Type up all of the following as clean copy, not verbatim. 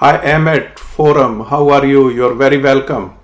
Hi, Emmet Forum. How are you? You're very welcome.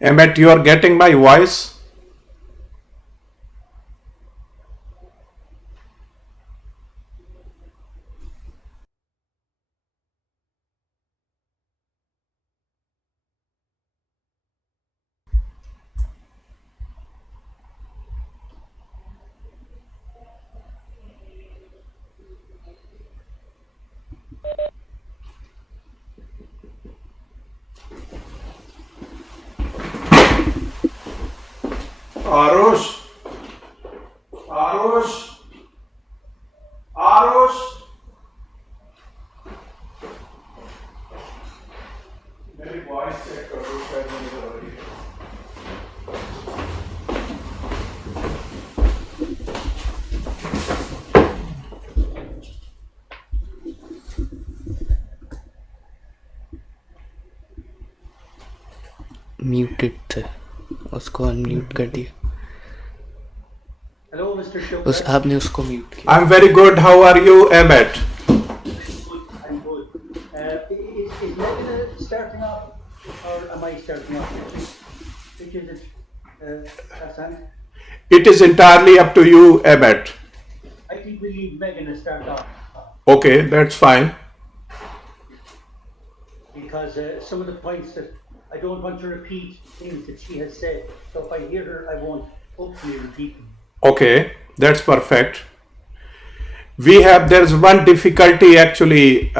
Emmet, you are getting my voice? Arush, Arush, Arush. मेरी voice check करो शायद मुझे आ रही है. Muted थे, उसको अनम्यूट कर दिया. Hello, Mr. Shukla. आपने उसको म्यूट किया. I'm very good. How are you, Emmet? I'm good. Is Megan starting off, or am I starting off? Which is it, Hassan? It is entirely up to you, Emmet. I think we leave Megan to start off Okay, that's fine. because some of the points that I don't want to repeat things that she has said. So if I hear her, I won't hopefully repeat them. Okay, that's perfect. There's one difficulty actually,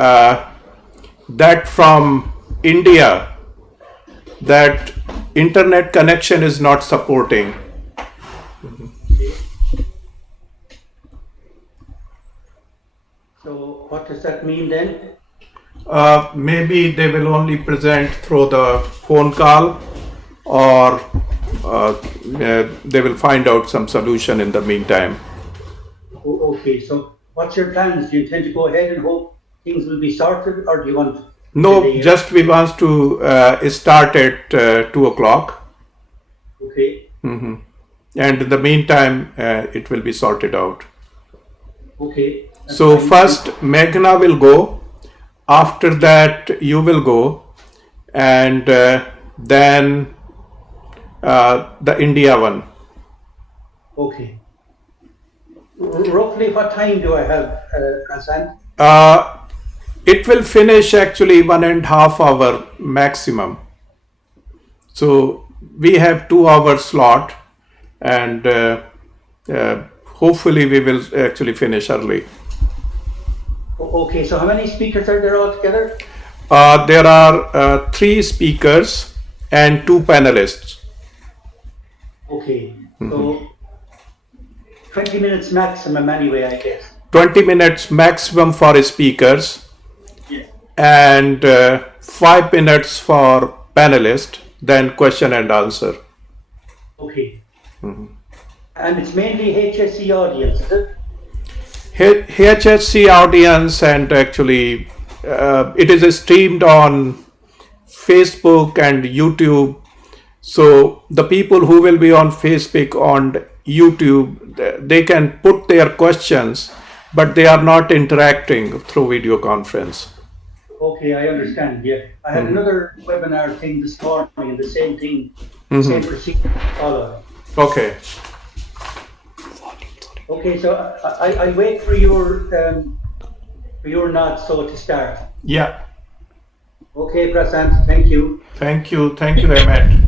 that from India, that internet connection is not supporting. So what does that mean then? Maybe they will only present through the phone call, or they will find out some solution in the meantime. Okay, so what's your plans? Do you intend to go ahead and hope things will be sorted, or do you want? No, delay it? just we want to start at 2 o'clock. Okay, And in the meantime, it will be sorted out. okay. that's So fine. first Meghna will go, after that you will go, and then the India one. Okay. Roughly what time do I have, Hassan? It will finish actually 1.5 hour maximum. So we have 2 hour slot, and hopefully we will actually finish early. Okay, so how many speakers are there altogether? There are 3 speakers and 2 panelists. Okay, so 20 minutes maximum anyway, I guess. 20 minutes maximum for speakers, Yeah. and 5 minutes for panelist, then question and answer. Okay. And it's mainly HSE audience, is it? HSC audience, and actually it is streamed on Facebook and YouTube. So the people who will be on Facebook, on YouTube, they can put their questions, but they are not interacting through video conference. Okay, I understand, yeah. I had another webinar thing this morning, and the same thing, same procedure followed. Okay. Okay, so I'll wait for your nod so to start. Yeah. Okay, Prasant, thank you. Thank you, Ahmed.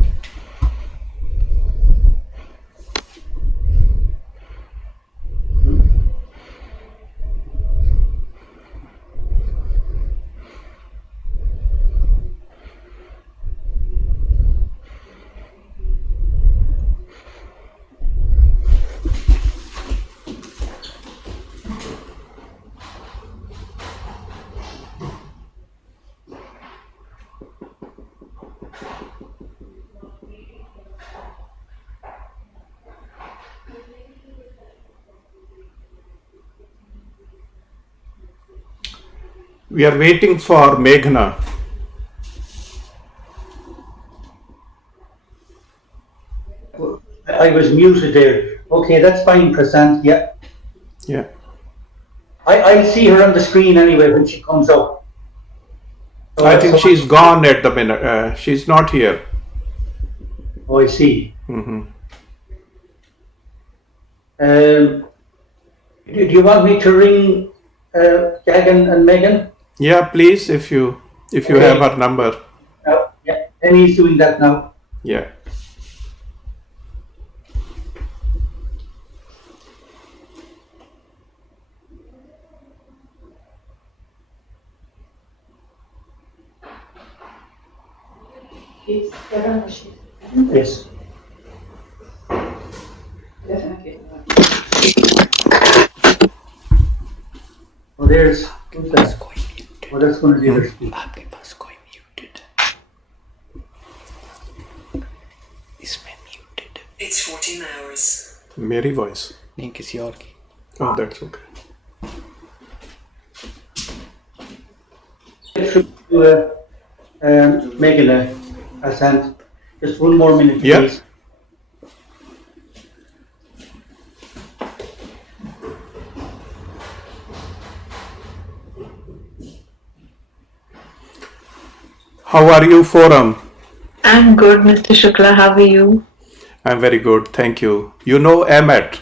We are waiting for Meghna. I was muted there. Okay, that's fine, Prasant. Yeah. Yeah. I see her on the screen anyway when she comes up. So I think she's gone at the minute. She's not here. Oh, I see. Hmm. Do you want me to ring Gagan and Megan? Yeah, please, if you Okay. have her number. Yeah, Emmy's doing that now. Yeah. Yes. Oh, there's. Who's that? Oh, that's going to be other speak. आपके पास कोई muted इसमें muted It's 14 hours. Mary voice. नहीं किसी और की Oh, that's okay. Megan, Asant, just one more minute, Yeah. please. How are you, Forum? I'm good, Mr. Shukla. How are you? I'm very good, thank you. You know Emmet?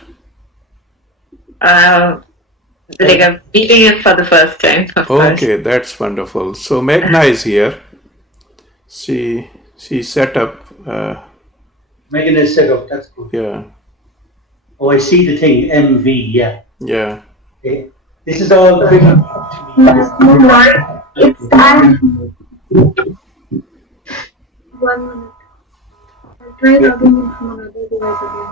Like I'm meeting it for the first time, of course. Okay, that's wonderful. So Meghna is here. She set up. Megan is set up, that's good. Yeah, Oh, I see the thing, MV, yeah. yeah. Okay. This is all pretty. It's one minute. I'll try logging in from another device again.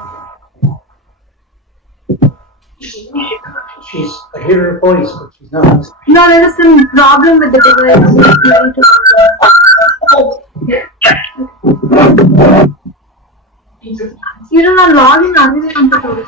I hear her voice, but she's not. No, there is some problem with the device. You need to log in. You do not log in other than computer.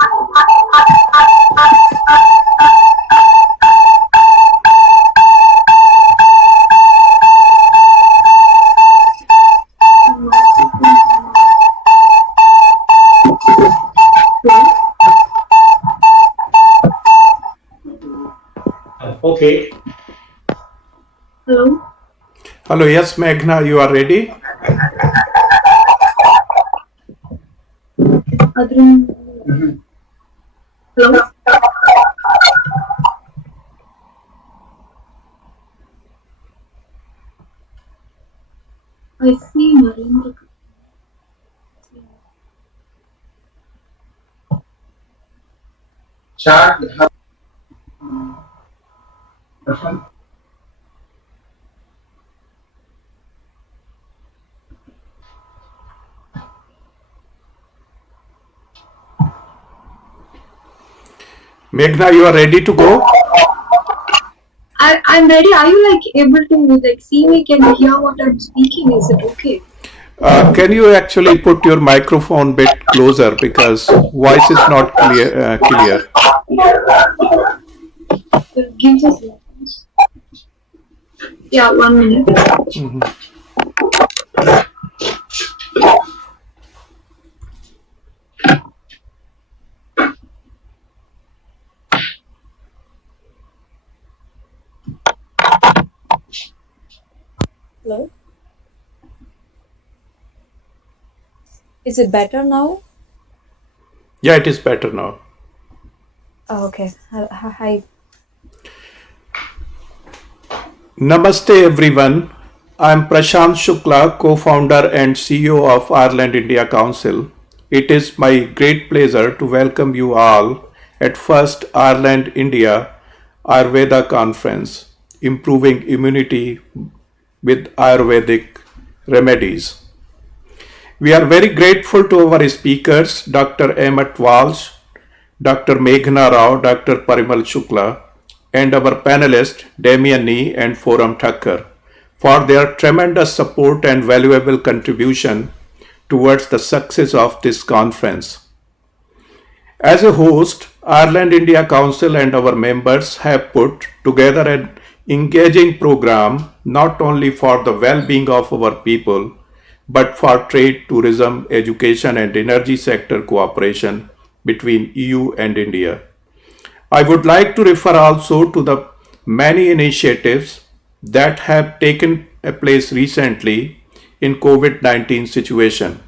Okay. Hello? Hello, yes, Meghna, you are ready? Adrian. Hello? I see Narendra. Chat. Meghna, you are ready to go? I'm ready. Are you able to see me? Can you hear what I'm speaking? Is it okay? Can you actually put your microphone a bit closer because voice is not clear. Give us a Yeah, 1 minute. Hello? Is it better now? Yeah, it is better now. Oh, okay. Hi. Namaste everyone. I am Prashant Shukla, co-founder and CEO of Ireland-India Council. It is my great pleasure to welcome you all at first Ireland-India Ayurveda Conference, Improving Immunity with Ayurvedic Remedies. We are very grateful to our speakers, Dr. Emmett Walsh, Dr. Meghna Rao, Dr. Parimal Shukla, and our panelists, Damian Nee and Forum Thakkar, for their tremendous support and valuable contribution towards the success of this conference. As a host, Ireland-India Council and our members have put together an engaging program not only for the well-being of our people, but for trade, tourism, education, and energy sector cooperation between EU and India. I would like to refer also to the many initiatives that have taken place recently in COVID-19 situation.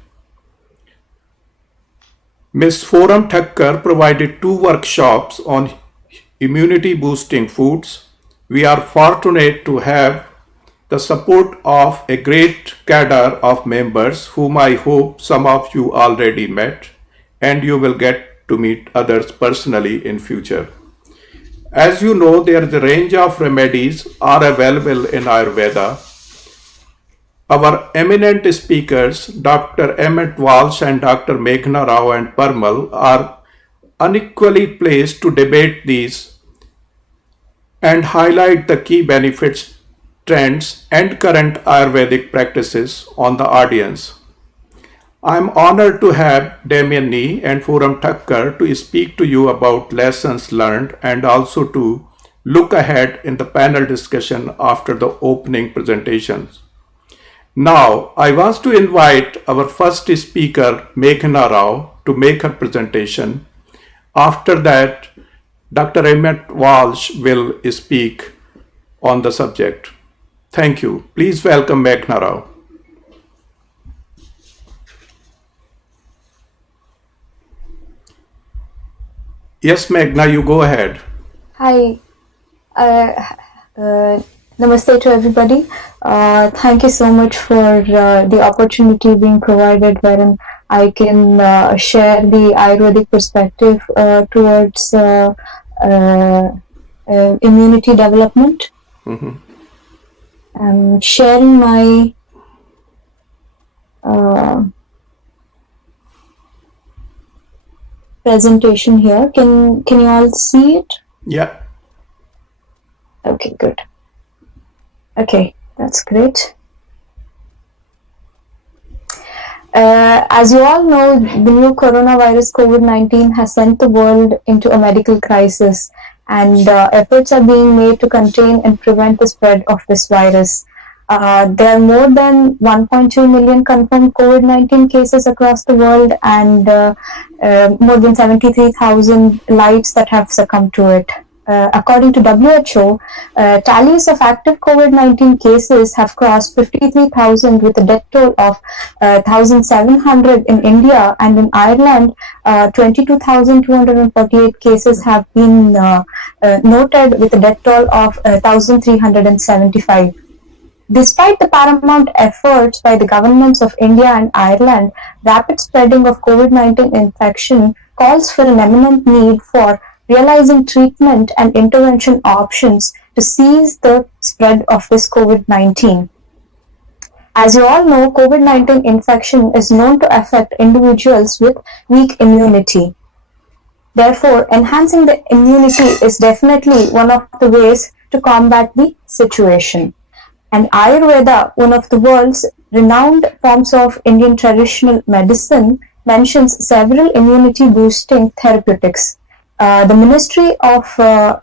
Ms. Foram Thakkar provided 2 workshops on immunity boosting foods. We are fortunate to have the support of a great cadre of members whom I hope some of you already met and you will get to meet others personally in future. As you know, there is a range of remedies are available in Ayurveda. Our eminent speakers, Dr. Emmett Walsh and Dr. Meghna Rao and Parmal, are unequally placed to debate these and highlight the key benefits, trends, and current Ayurvedic practices on the audience. I am honored to have Damien Nee and Foram Thakkar to speak to you about lessons learned and also to look ahead in the panel discussion after the opening presentations. Now, I want to invite our first speaker, Meghna Rao, to make her presentation. After that, Dr. Emmett Walsh will speak on the subject. Thank you. Please welcome Meghna Rao. Yes, Meghna, you go ahead. Hi. Namaste to everybody. Thank you so much for the opportunity being provided wherein I can share the Ayurvedic perspective towards immunity development. I'm sharing my presentation here. Can you all see it? Yeah. Okay, good. Okay, that's great. As you all know, the new coronavirus COVID-19 has sent the world into a medical crisis, and efforts are being made to contain and prevent the spread of this virus. There are more than 1.2 million confirmed COVID-19 cases across the world, and more than 73,000 lives that have succumbed to it. According to WHO, tallies of active COVID-19 cases have crossed 53,000 with a death toll of 1,700 in India, and in Ireland, 22,248 cases have been noted with a death toll of 1,375. Despite the paramount efforts by the governments of India and Ireland, rapid spreading of COVID-19 infection calls for an eminent need for realizing treatment and intervention options to seize the spread of this COVID-19. As you all know, COVID-19 infection is known to affect individuals with weak immunity. Therefore, enhancing the immunity is definitely one of the ways to combat the situation. And Ayurveda, one of the world's renowned forms of Indian traditional medicine, mentions several immunity boosting therapeutics. The Ministry of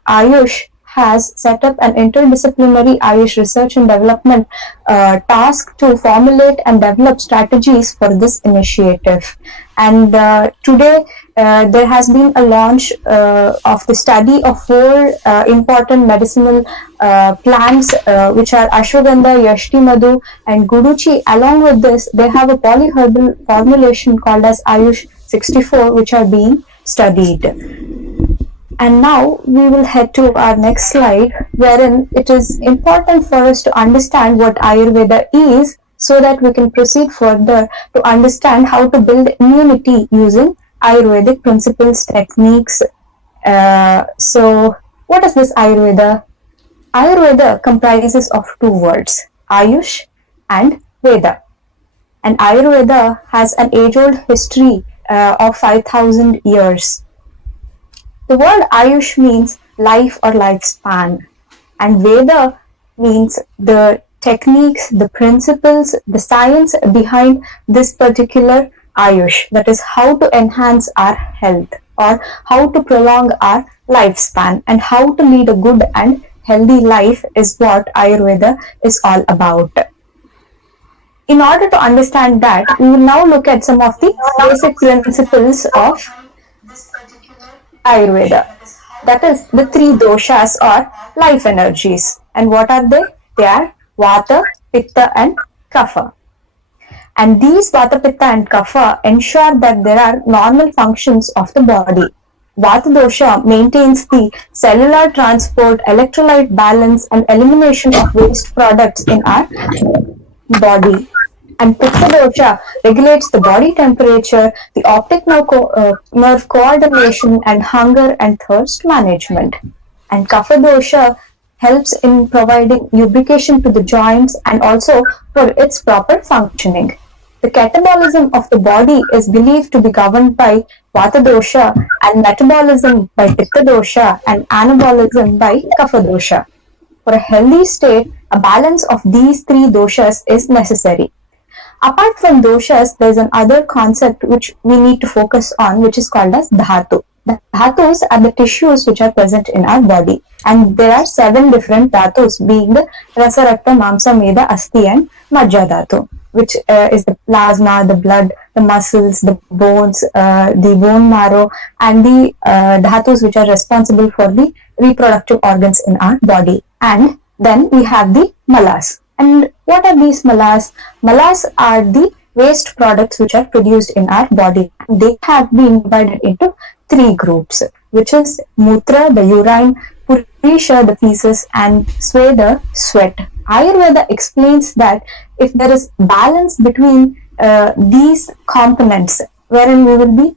Ayush has set up an interdisciplinary Ayush research and development task to formulate and develop strategies for this initiative. And today there has been a launch of the study of 4 important medicinal plants which are Ashwagandha, Yashti Madhu and Guduchi. Along with this, they have a polyherbal formulation called as Ayush 64 which are being studied. And now we will head to our next slide, wherein it is important for us to understand what Ayurveda is so that we can proceed further to understand how to build immunity using Ayurvedic principles, techniques. So what is this Ayurveda? Ayurveda comprises of 2 words, Ayush and Veda. And Ayurveda has an age-old history of 5,000 years. The word Ayush means life or lifespan, and Veda means the techniques, the principles, the science behind this particular Ayush, that is how to enhance our health or how to prolong our lifespan and how to lead a good and healthy life is what Ayurveda is all about. In order to understand that, we will now look at some of the basic principles of Ayurveda. That is the three doshas or life energies. And what are they? They are Vata, Pitta and Kapha. And these Vata, Pitta and Kapha ensure that there are normal functions of the body. Vata dosha maintains the cellular transport, electrolyte balance and elimination of waste products in our body. And Pitta dosha regulates the body temperature, the optic nerve coordination and hunger and thirst management. And Kapha dosha helps in providing lubrication to the joints and also for its proper functioning. The catabolism of the body is believed to be governed by Vata dosha and metabolism by Pitta dosha and anabolism by Kapha dosha. For a healthy state, a balance of these three doshas is necessary. Apart from doshas, there is another concept which we need to focus on, which is called as dhatu. The dhatus are the tissues which are present in our body, and there are 7 different dhatus, being the Rasa, Rakta, Mamsa, Meda, Asti and Majja dhatu, which is the plasma, the blood, the muscles, the bones, the bone marrow, and the dhatus which are responsible for the reproductive organs in our body. And then we have the malas. And what are these malas? Malas are the waste products which are produced in our body. They have been divided into 3 groups, which is Mutra, the urine, Purisha, the feces, and Swe, the sweat. Ayurveda explains that if there is balance between these components, wherein we will be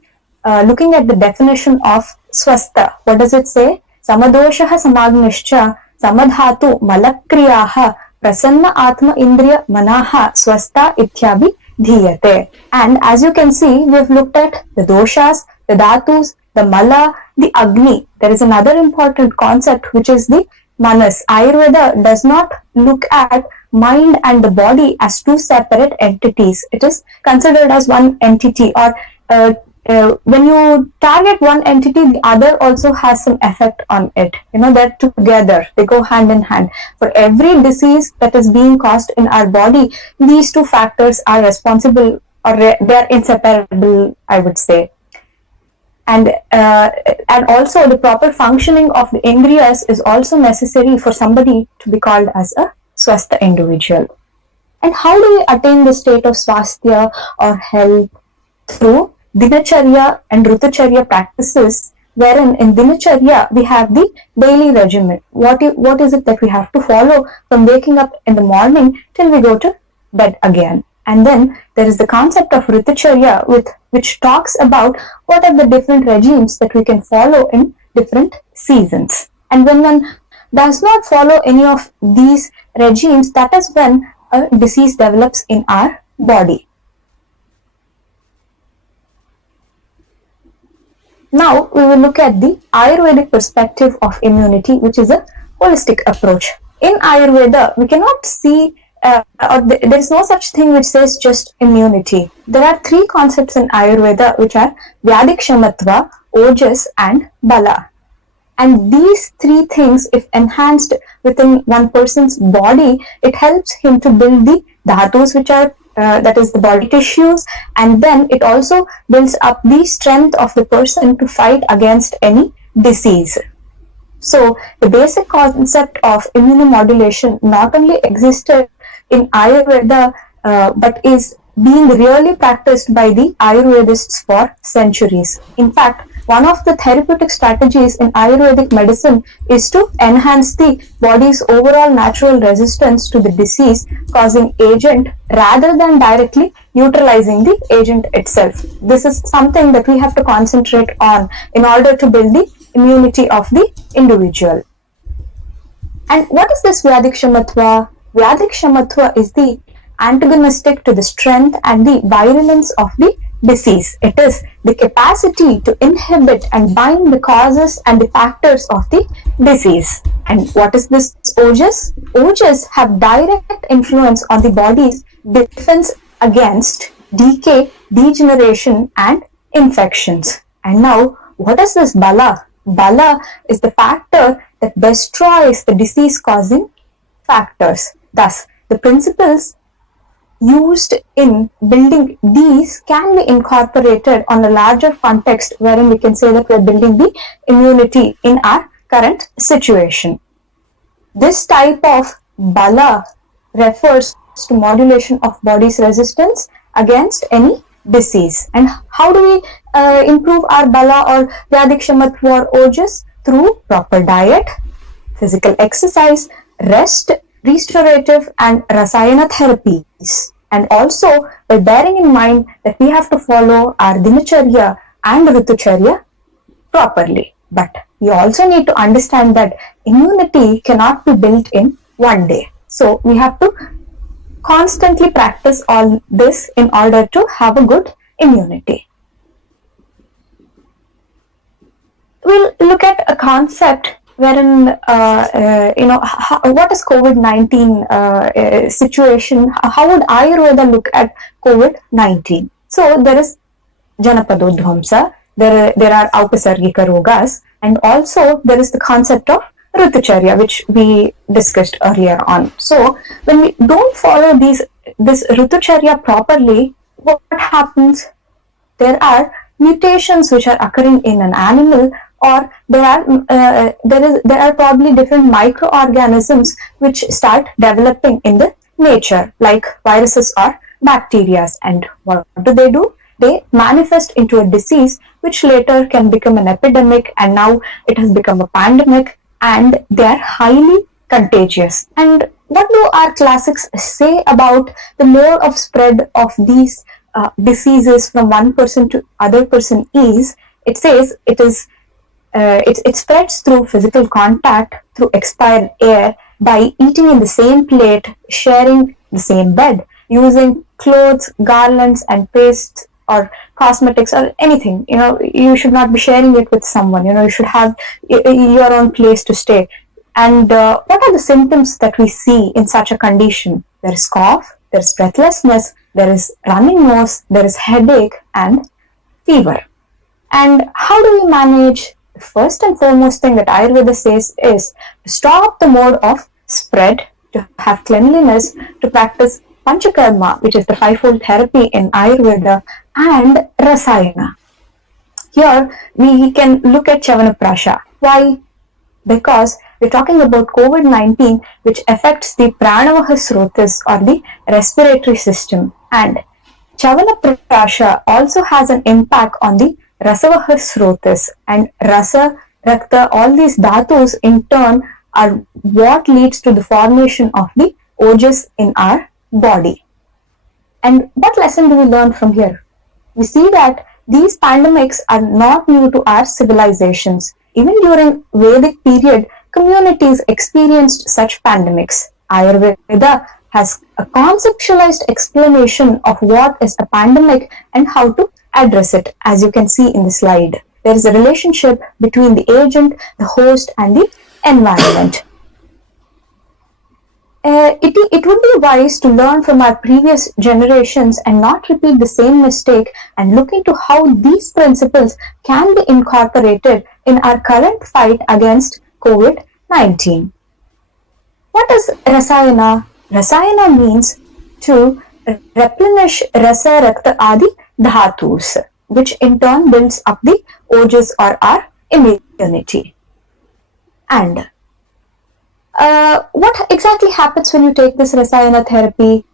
looking at the definition of swastha. What does it say? Samadoshaha samagnischa samadhatu malakriyaha prasanna atma indriya manaha swastha ityabhi dhiyate. And as you can see, we have looked at the doshas, the dhatus, the mala, the agni. There is another important concept which is the manas. Ayurveda does not look at mind and the body as 2 separate entities. It is considered as one entity, or when you target one entity, the other also has some effect on it. You know, that together, they go hand in hand. For every disease that is being caused in our body, these 2 factors are responsible, or they are inseparable, I would say. And also the proper functioning of the indriyas is also necessary for somebody to be called as a swastha individual. And how do we attain the state of swasthya or health? Through dinacharya and rutucharya practices, wherein in dinacharya we have the daily regimen. What is it that we have to follow from waking up in the morning till we go to bed again? And then there is the concept of Ritucharya, which talks about what are the different regimes that we can follow in different seasons. And when one does not follow any of these regimes, that is when a disease develops in our body. Now we will look at the Ayurvedic perspective of immunity, which is a holistic approach. In Ayurveda, we cannot see there is no such thing which says just immunity. There are 3 concepts in Ayurveda which are Vyadikshamatva, Ojas and Bala. And these 3 things, if enhanced within one person's body, it helps him to build the dhatus, which are that is the body tissues, and then it also builds up the strength of the person to fight against any disease. So the basic concept of immunomodulation not only existed in Ayurveda but is being really practiced by the Ayurvedists for centuries. In fact, one of the therapeutic strategies in Ayurvedic medicine is to enhance the body's overall natural resistance to the disease causing agent rather than directly neutralizing the agent itself. This is something that we have to concentrate on in order to build the immunity of the individual. And what is this Vyadikshamatva? Vyadikshamatva is the antagonistic to the strength and the virulence of the disease. It is the capacity to inhibit and bind the causes and the factors of the disease. And what is this Ojas? Ojas have direct influence on the body's defense against decay, degeneration and infections. And now, what is this Bala? Bala is the factor that destroys the disease-causing factors. Thus, the principles used in building these can be incorporated on a larger context wherein we can say that we're building the immunity in our current situation. This type of bala refers to modulation of body's resistance against any disease. And how do we improve our bala or vyadhikshamatva or ojas? Through proper diet, physical exercise, rest, restorative and rasayana therapies, and also by bearing in mind that we have to follow our dinacharya and ritucharya properly. But we also need to understand that immunity cannot be built in one day. So we have to constantly practice all this in order to have a good immunity. We'll look at a concept wherein, what is COVID-19 situation? How would Ayurveda look at COVID-19? So there is Janapadodvamsa, there are Aupasargika Rogas, and also there is the concept of Ritucharya, which we discussed earlier on. So when we don't follow this Ritucharya properly, what happens? There are mutations which are occurring in an animal, or there are probably different microorganisms which start developing in the nature, like viruses or bacteria. And what do? They manifest into a disease which later can become an epidemic, and now it has become a pandemic, and they are highly contagious. And what do our classics say about the mode of spread of these diseases from one person to other person is? It says it spreads through physical contact, through expired air, by eating in the same plate, sharing the same bed, using clothes, garlands and pastes or cosmetics or anything. You should not be sharing it with someone. You should have your own place to stay. And what are the symptoms that we see in such a condition? There is cough, there is breathlessness, there is running nose, there is headache and fever. And how do we manage? The first and foremost thing that Ayurveda says is to stop the mode of spread, to have cleanliness, to practice Panchakarma, which is the fivefold therapy in Ayurveda, and Rasayana. Here we can look at Chavanaprasha. Why? Because we're talking about COVID-19, which affects the Pranavaha Srotas or the respiratory system. And Chavanaprasha also has an impact on the Rasavaha Srotas, and Rasa, Rakta, all these dhatus in turn are what leads to the formation of the ojas in our body. And what lesson do we learn from here? We see that these pandemics are not new to our civilizations. Even during Vedic period, communities experienced such pandemics. Ayurveda has a conceptualized explanation of what is a pandemic and how to address it, as you can see in the slide. There is a relationship between the agent, the host and the environment. It would be wise to learn from our previous generations and not repeat the same mistake, and look into how these principles can be incorporated in our current fight against COVID-19. What is Rasayana? Rasayana means to replenish Rasa, Rakta, Adi dhatus, which in turn builds up the ojas or our immunity. And what exactly happens when you take this Rasayana therapy?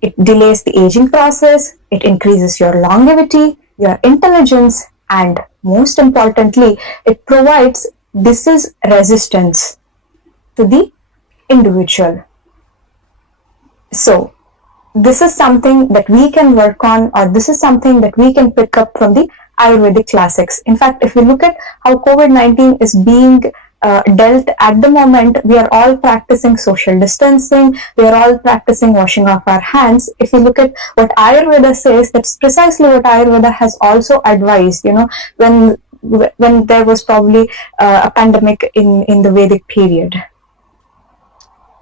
It delays the aging process, it increases your longevity, your intelligence, and most importantly, it provides disease resistance to the individual. So, this is something that we can work on, or this is something that we can pick up from the Ayurvedic classics. In fact, if we look at how COVID-19 is being dealt at the moment, we are all practicing social distancing, we are all practicing washing off our hands. If you look at what Ayurveda says, that's precisely what Ayurveda has also advised, when there was probably a pandemic in the Vedic period.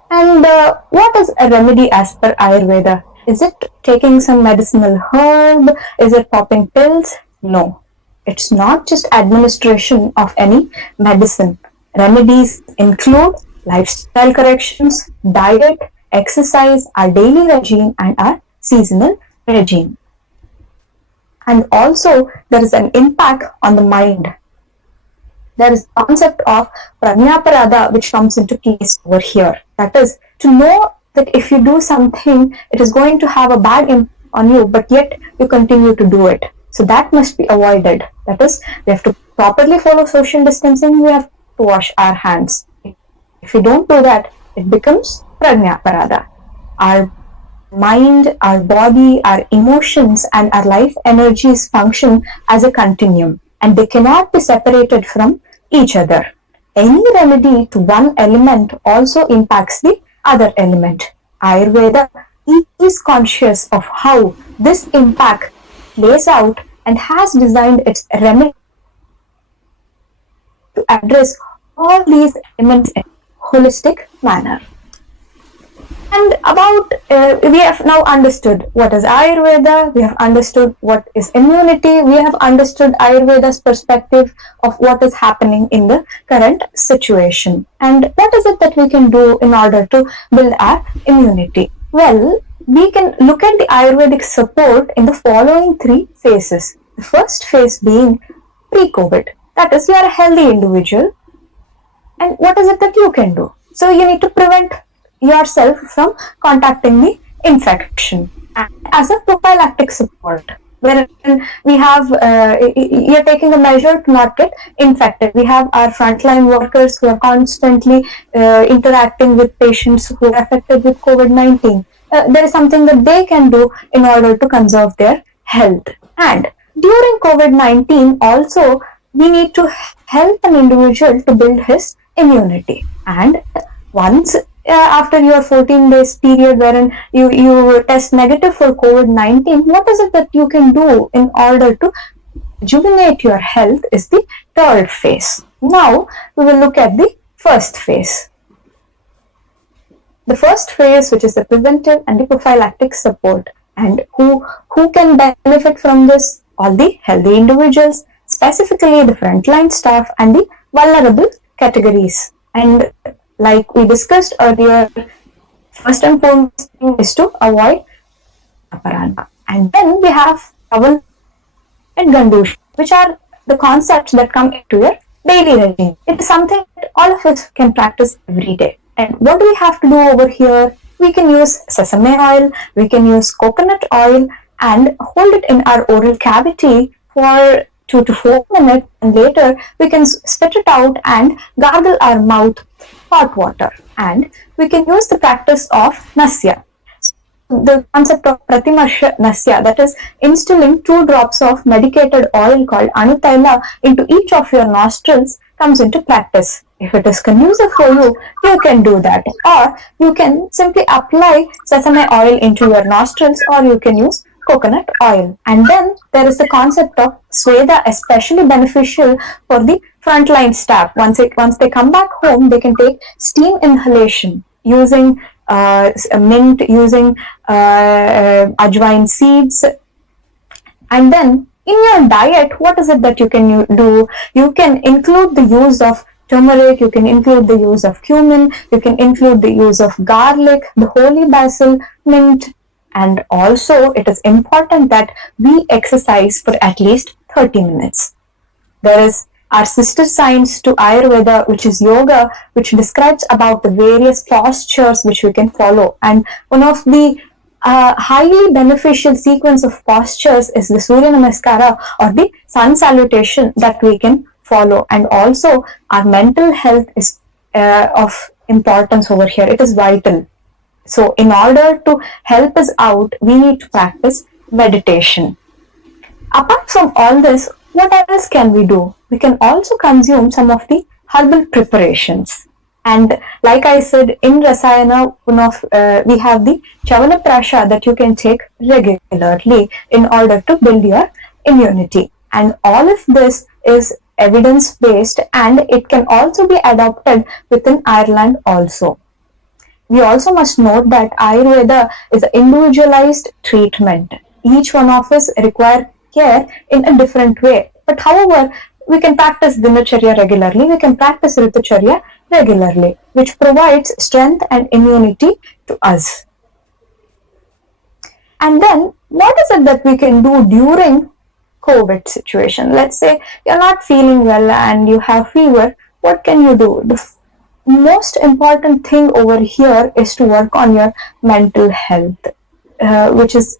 And what is a remedy as per Ayurveda? Is it taking some medicinal herb? Is it popping pills? No. It's not just administration of any medicine. Remedies include lifestyle corrections, diet, exercise, our daily regime, and our seasonal regime. And also, there is an impact on the mind. There is the concept of prajnaparada which comes into place over here. That is, to know that if you do something, it is going to have a bad impact on you, but yet you continue to do it. So that must be avoided. That is, we have to properly follow social distancing, we have to wash our hands. If we don't do that, it becomes prajnaparada. Our mind, our body, our emotions, and our life energies function as a continuum, and they cannot be separated from each other. Any remedy to one element also impacts the other element. Ayurveda is conscious of how this impact plays out and has designed its remedy to address all these elements in a holistic manner. And about, we have now understood what is Ayurveda, we have understood what is immunity, we have understood Ayurveda's perspective of what is happening in the current situation. And what is it that we can do in order to build our immunity? Well, we can look at the Ayurvedic support in the following 3 phases. The first phase being pre-COVID. That is, you are a healthy individual. And what is it that you can do? So you need to prevent yourself from contacting the infection. And as a prophylactic support, wherein we have, you're taking a measure to not get infected. We have our frontline workers who are constantly interacting with patients who are affected with COVID-19. There is something that they can do in order to conserve their health. And during COVID-19 also, we need to help an individual to build his immunity. And once after your 14 days period wherein you test negative for COVID-19, what is it that you can do in order to rejuvenate your health is the third phase. Now we will look at the first phase. The first phase, which is the preventive and the prophylactic support. And who can benefit from this? All the healthy individuals, specifically the frontline staff and the vulnerable categories. And like we discussed earlier, first and foremost thing is to avoid aparana. And then we have Herbal and Gandush, which are the concepts that come into your daily regime. It is something that all of us can practice every day. And what do we have to do over here? We can use sesame oil, we can use coconut oil and hold it in our oral cavity for 2 to 4 minutes, and later we can spit it out and gargle our mouth with hot water. And we can use the practice of nasya. The concept of pratimarsha nasya, that is instilling 2 drops of medicated oil called anutaila into each of your nostrils, comes into practice. If it is conducive for you, you can do that. Or you can simply apply sesame oil into your nostrils, or you can use coconut oil. And then there is the concept of sweda, especially beneficial for the frontline staff. Once they come back home, they can take steam inhalation using mint, using ajwain seeds. And then in your diet, what is it that you can do? You can include the use of turmeric, you can include the use of cumin, you can include the use of garlic, the holy basil, mint. And also, it is important that we exercise for at least 30 minutes. There is our sister science to Ayurveda, which is yoga, which describes about the various postures which we can follow. And one of the highly beneficial sequence of postures is the Surya Namaskara or the sun salutation that we can follow. And also, our mental health is of importance over here. It is vital. So in order to help us out, we need to practice meditation. Apart from all this, what else can we do? We can also consume some of the herbal preparations. And like I said, in Rasayana, we have the Chavanaprasha that you can take regularly in order to build your immunity. And all of this is evidence-based, and it can also be adopted within Ireland also. We also must note that Ayurveda is an individualized treatment. Each one of us require care in a different way. But however, we can practice Dinacharya regularly, we can practice Ritucharya regularly, which provides strength and immunity to us. And then, what is it that we can do during COVID situation? Let's say you're not feeling well and you have fever. What can you do? The most important thing over here is to work on your mental health, which is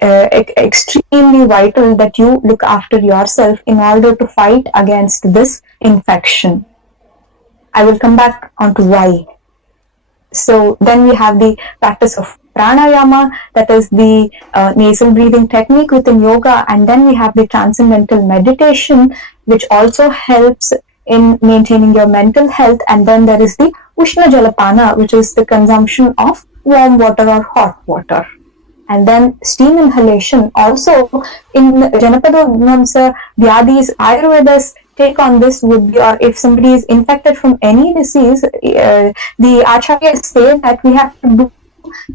extremely vital that you look after yourself in order to fight against this infection. I will come back onto why. So then we have the practice of pranayama, that is the nasal breathing technique within yoga, and then we have the transcendental meditation, which also helps in maintaining your mental health, and then there is the Ushna Jalapana, which is the consumption of warm water or hot water. And then steam inhalation. Also in Janapada Vamsa Vyadis, Ayurveda's take on this would be, or if somebody is infected from any disease, the acharyas say that we have to do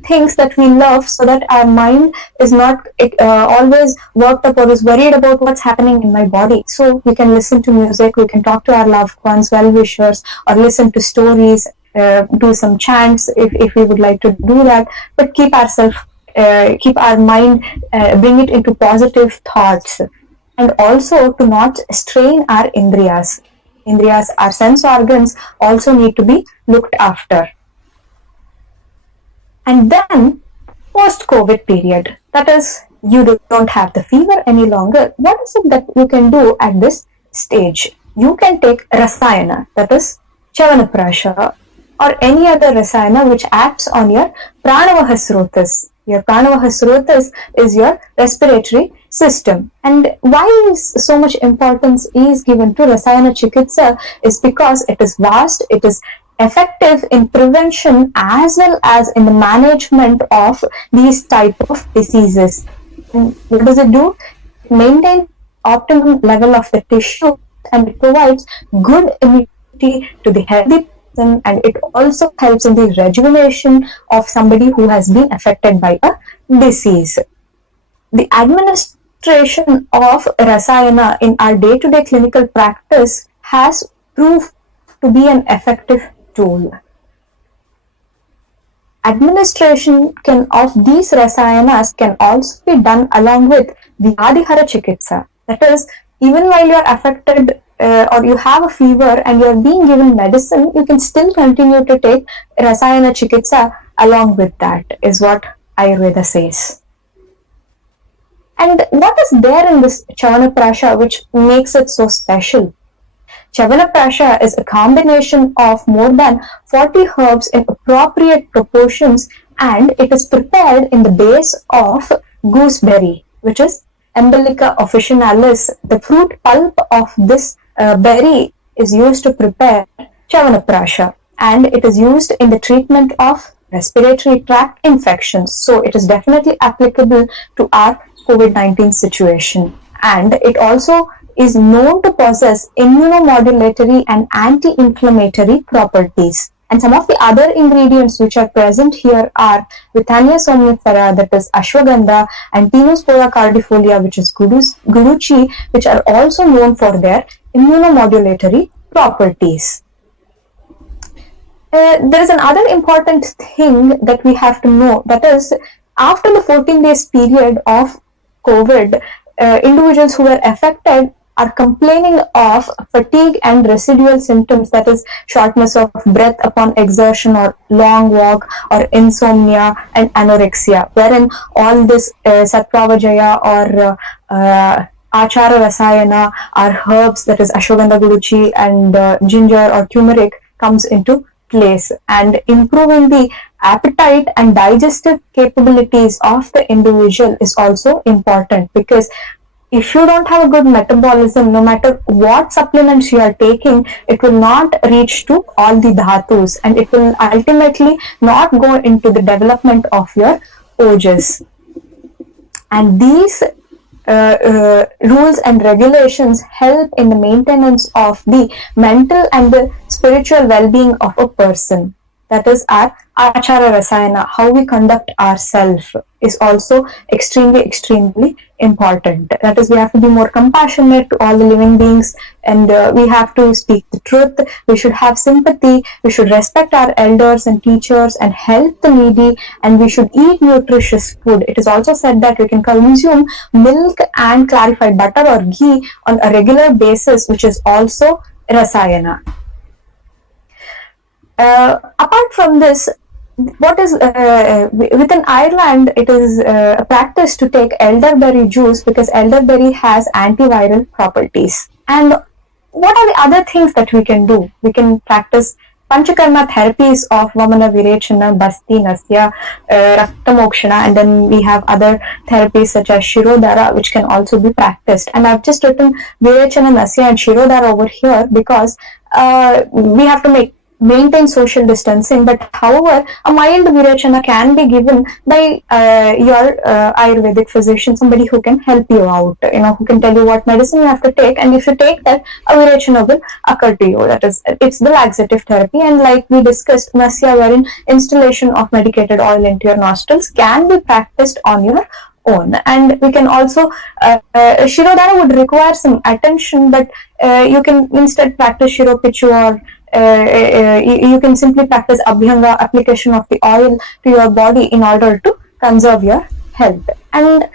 things that we love so that our mind is not always worked up or is worried about what's happening in my body. So we can listen to music, we can talk to our loved ones, well-wishers, or listen to stories, do some chants if we would like to do that, but keep our mind, bring it into positive thoughts, and also to not strain our indriyas. Indriyas, our sense organs, also need to be looked after. And then post-COVID period, that is, you don't have the fever any longer. What is it that you can do at this stage? You can take rasayana, that is Chavanaprasha, or any other rasayana which acts on your pranavahasrotas. Your pranavahasrotas is your respiratory system. And why is so much importance is given to rasayana chikitsa is because it is vast, it is effective in prevention as well as in the management of these type of diseases. And what does it do? It maintains optimum level of the tissue, and it provides good immunity to the healthy person, and it also helps in the rejuvenation of somebody who has been affected by a disease. The administration of rasayana in our day-to-day clinical practice has proved to be an effective tool. Administration of these rasayanas can also be done along with Vyadihara Chikitsa. That is, even while you are affected or you have a fever and you are being given medicine, you can still continue to take Rasayana Chikitsa along with that, is what Ayurveda says. And what is there in this Chavanaprasha which makes it so special? Chavanaprasha is a combination of more than 40 herbs in appropriate proportions, and it is prepared in the base of gooseberry, which is Embolica officinalis. The fruit pulp of this berry is used to prepare Chavanaprasha, and it is used in the treatment of respiratory tract infections. So it is definitely applicable to our COVID-19 situation. And it also is known to possess immunomodulatory and anti-inflammatory properties. And some of the other ingredients which are present here are Withania somnifera, that is ashwagandha, and Tinospora cardifolia, which is guduchi, which are also known for their immunomodulatory properties. There is another important thing that we have to know, that is, after the 14 days period of COVID, individuals who were affected are complaining of fatigue and residual symptoms, that is shortness of breath upon exertion or long walk, or insomnia and anorexia, wherein all this Satpravajaya or Achara Rasayana or herbs, that is ashwagandha, guduchi and ginger or turmeric comes into place, and improving the appetite and digestive capabilities of the individual is also important, because if you don't have a good metabolism, no matter what supplements you are taking, it will not reach to all the dhatus, and it will ultimately not go into the development of your ojas. And these rules and regulations help in the maintenance of the mental and the spiritual well-being of a person. That is, our Achara Rasayana, how we conduct ourselves, is also extremely important. That is, we have to be more compassionate to all the living beings, and we have to speak the truth. We should have sympathy. We should respect our elders and teachers and help the needy, and we should eat nutritious food. It is also said that we can consume milk and clarified butter or ghee on a regular basis, which is also rasayana. Apart from this, what is within Ireland, it is a practice to take elderberry juice because elderberry has antiviral properties. And what are the other things that we can do? We can practice Panchakarma therapies of Vamana Virechana, Basti, Nasya, Raktamokshana, and then we have other therapies such as Shirodhara, which can also be practiced. And I've just written Virechana, Nasya, and Shirodhara over here because we have to maintain social distancing, but however, a mild virechana can be given by your Ayurvedic physician, somebody who can help you out, who can tell you what medicine you have to take, and if you take that, a virechana will occur to you. That is, it's the laxative therapy, and like we discussed, nasya, wherein installation of medicated oil into your nostrils, can be practiced on your own. And we can also Shirodhara would require some attention, but you can instead practice Shiropichu, or you can simply practice Abhyanga, application of the oil to your body in order to conserve your health. And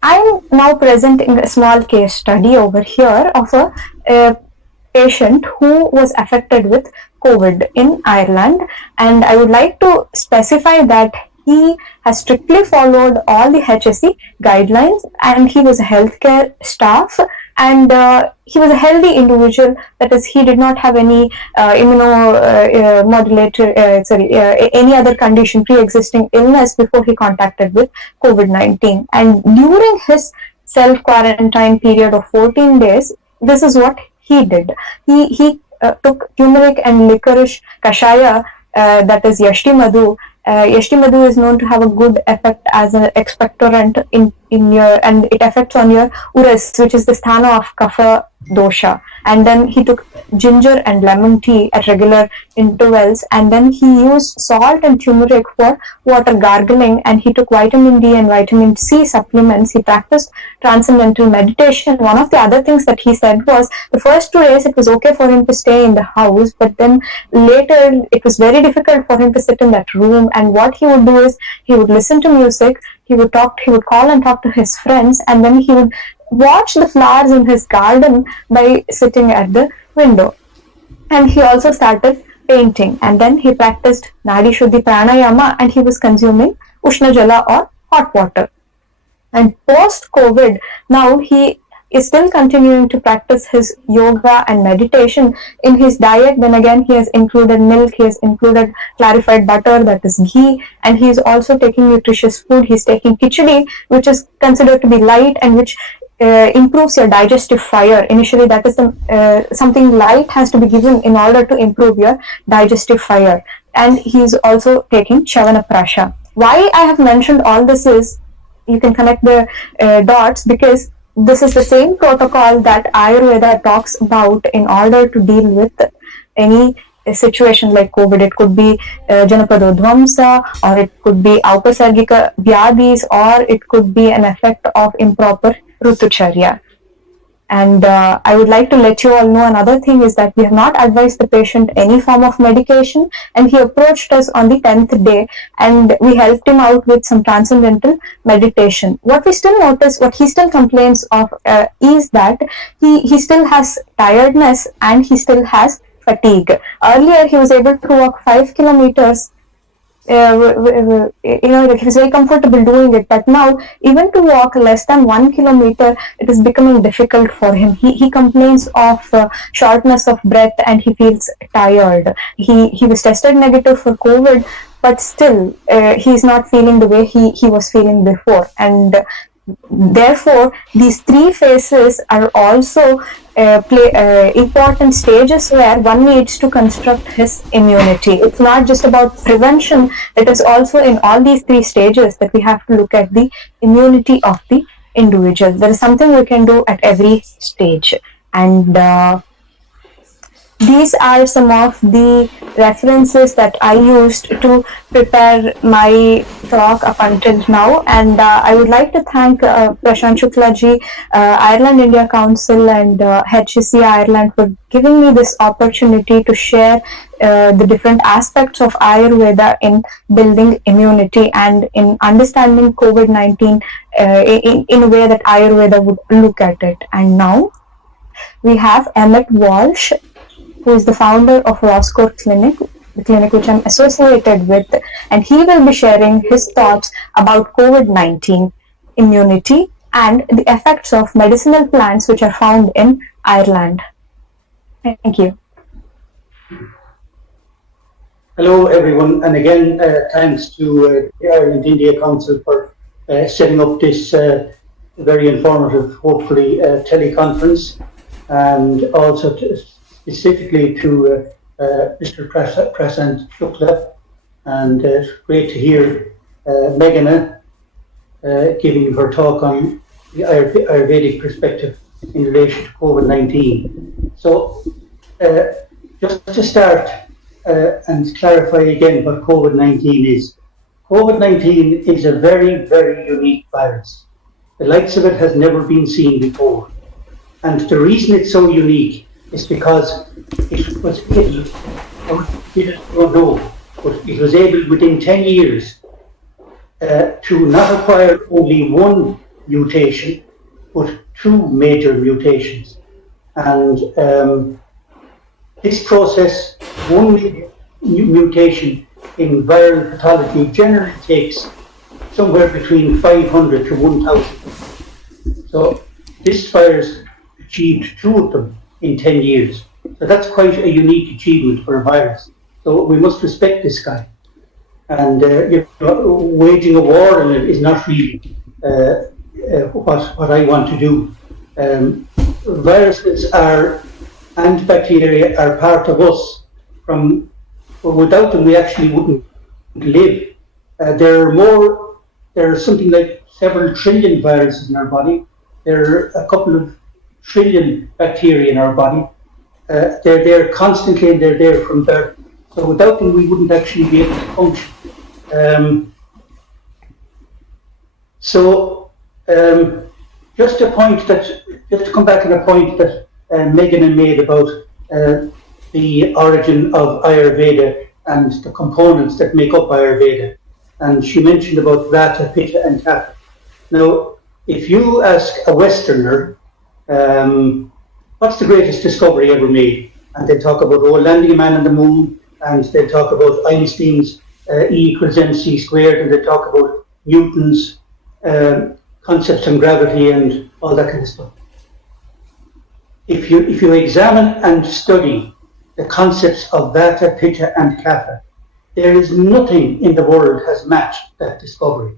I'm now presenting a small case study over here of a patient who was affected with COVID in Ireland, and I would like to specify that he has strictly followed all the HSE guidelines, and he was a healthcare staff, and he was a healthy individual. That is, he did not have any any other condition, pre-existing illness before he contacted with COVID-19. And during his self-quarantine period of 14 days, this is what he did. He took turmeric and licorice kashaya, that is Yashti Madhu. Yashti Madhu is known to have a good effect as an expectorant in your, and it affects on your urus, which is the sthana of kapha dosha. And then he took ginger and lemon tea at regular intervals, and then he used salt and turmeric for water gargling, and he took vitamin D and vitamin C supplements. He practiced transcendental meditation. One of the other things that he said was, the first 2 days it was okay for him to stay in the house, but then later it was very difficult for him to sit in that room. And what he would do is, he would listen to music, he would call and talk to his friends, and then he would watch the flowers in his garden by sitting at the window. And he also started painting, and then he practiced Nadi Shuddhi Pranayama, and he was consuming Ushna Jala or hot water. And post-COVID, now he is still continuing to practice his yoga and meditation. In his diet, then again, he has included milk, he has included clarified butter, that is ghee, and he is also taking nutritious food. He's taking khichdi, which is considered to be light and which improves your digestive fire. Initially, that is something light has to be given in order to improve your digestive fire. And he is also taking Chavana Prasha. Why I have mentioned all this is, you can connect the dots, because this is the same protocol that Ayurveda talks about in order to deal with any situation like COVID. It could be Janapadodvamsa, or it could be Aupasargika Vyadis, or it could be an effect of improper Rutucharya. And I would like to let you all know another thing is that we have not advised the patient any form of medication, and he approached us on the 10th day and we helped him out with some transcendental meditation. What we still notice, what he still complains of is that he still has tiredness and he still has fatigue. Earlier he was able to walk 5 kilometers. He was very comfortable doing it, but now even to walk less than 1 kilometer, it is becoming difficult for him. He complains of shortness of breath and he feels tired. He was tested negative for COVID, but still he is not feeling the way he was feeling before. And therefore, these 3 phases are also important stages where one needs to construct his immunity. It's not just about prevention, it is also in all these 3 stages that we have to look at the immunity of the individual. There is something we can do at every stage. And these are some of the references that I used to prepare my talk up until now, and I would like to thank Prashant Shuklaji, Ireland-India Council, and HCC Ireland for giving me this opportunity to share the different aspects of Ayurveda in building immunity and in understanding COVID-19 in a way that Ayurveda would look at it. And now we have Emmett Walsh, who is the founder of Roscoe Clinic, the clinic which I'm associated with, and he will be sharing his thoughts about COVID-19 immunity and the effects of medicinal plants which are found in Ireland. Thank you. Hello, everyone, and again, thanks to the Ireland-India Council for setting up this very informative, hopefully, teleconference, and also specifically to Mr. Prashant Shukla, and it's great to hear Meghana giving her talk on the Ayurvedic perspective in relation to COVID-19. So, just to start and clarify again what COVID-19 is. COVID-19 is a very, very unique virus. The likes of it has never been seen before. And the reason it's so unique is because it was able, I don't know, but it was able within 10 years to not acquire only one mutation, but two major mutations. And this process, one mutation in viral pathology generally takes somewhere between 500 to 1,000. So this virus achieved two of them in 10 years. So that's quite a unique achievement for a virus. So we must respect this guy. And waging a war on it is not really what I want to do. Viruses and bacteria are part of us. Without them, we actually wouldn't live. There are something like several trillion viruses in our body. There are a couple of trillion bacteria in our body. They're there constantly, and they're there from birth. So without them, we wouldn't actually be able to function. Just to come back on a point that Meghana made about the origin of Ayurveda and the components that make up Ayurveda. And she mentioned about Vata, Pitta and Kapha. Now, if you ask a Westerner, what's the greatest discovery ever made? And they talk about landing a man on the moon, and they talk about Einstein's E=mc², and they talk about Newton's concepts on gravity and all that kind of stuff. If you examine and study the concepts of Vata, Pitta and Kapha, there is nothing in the world has matched that discovery.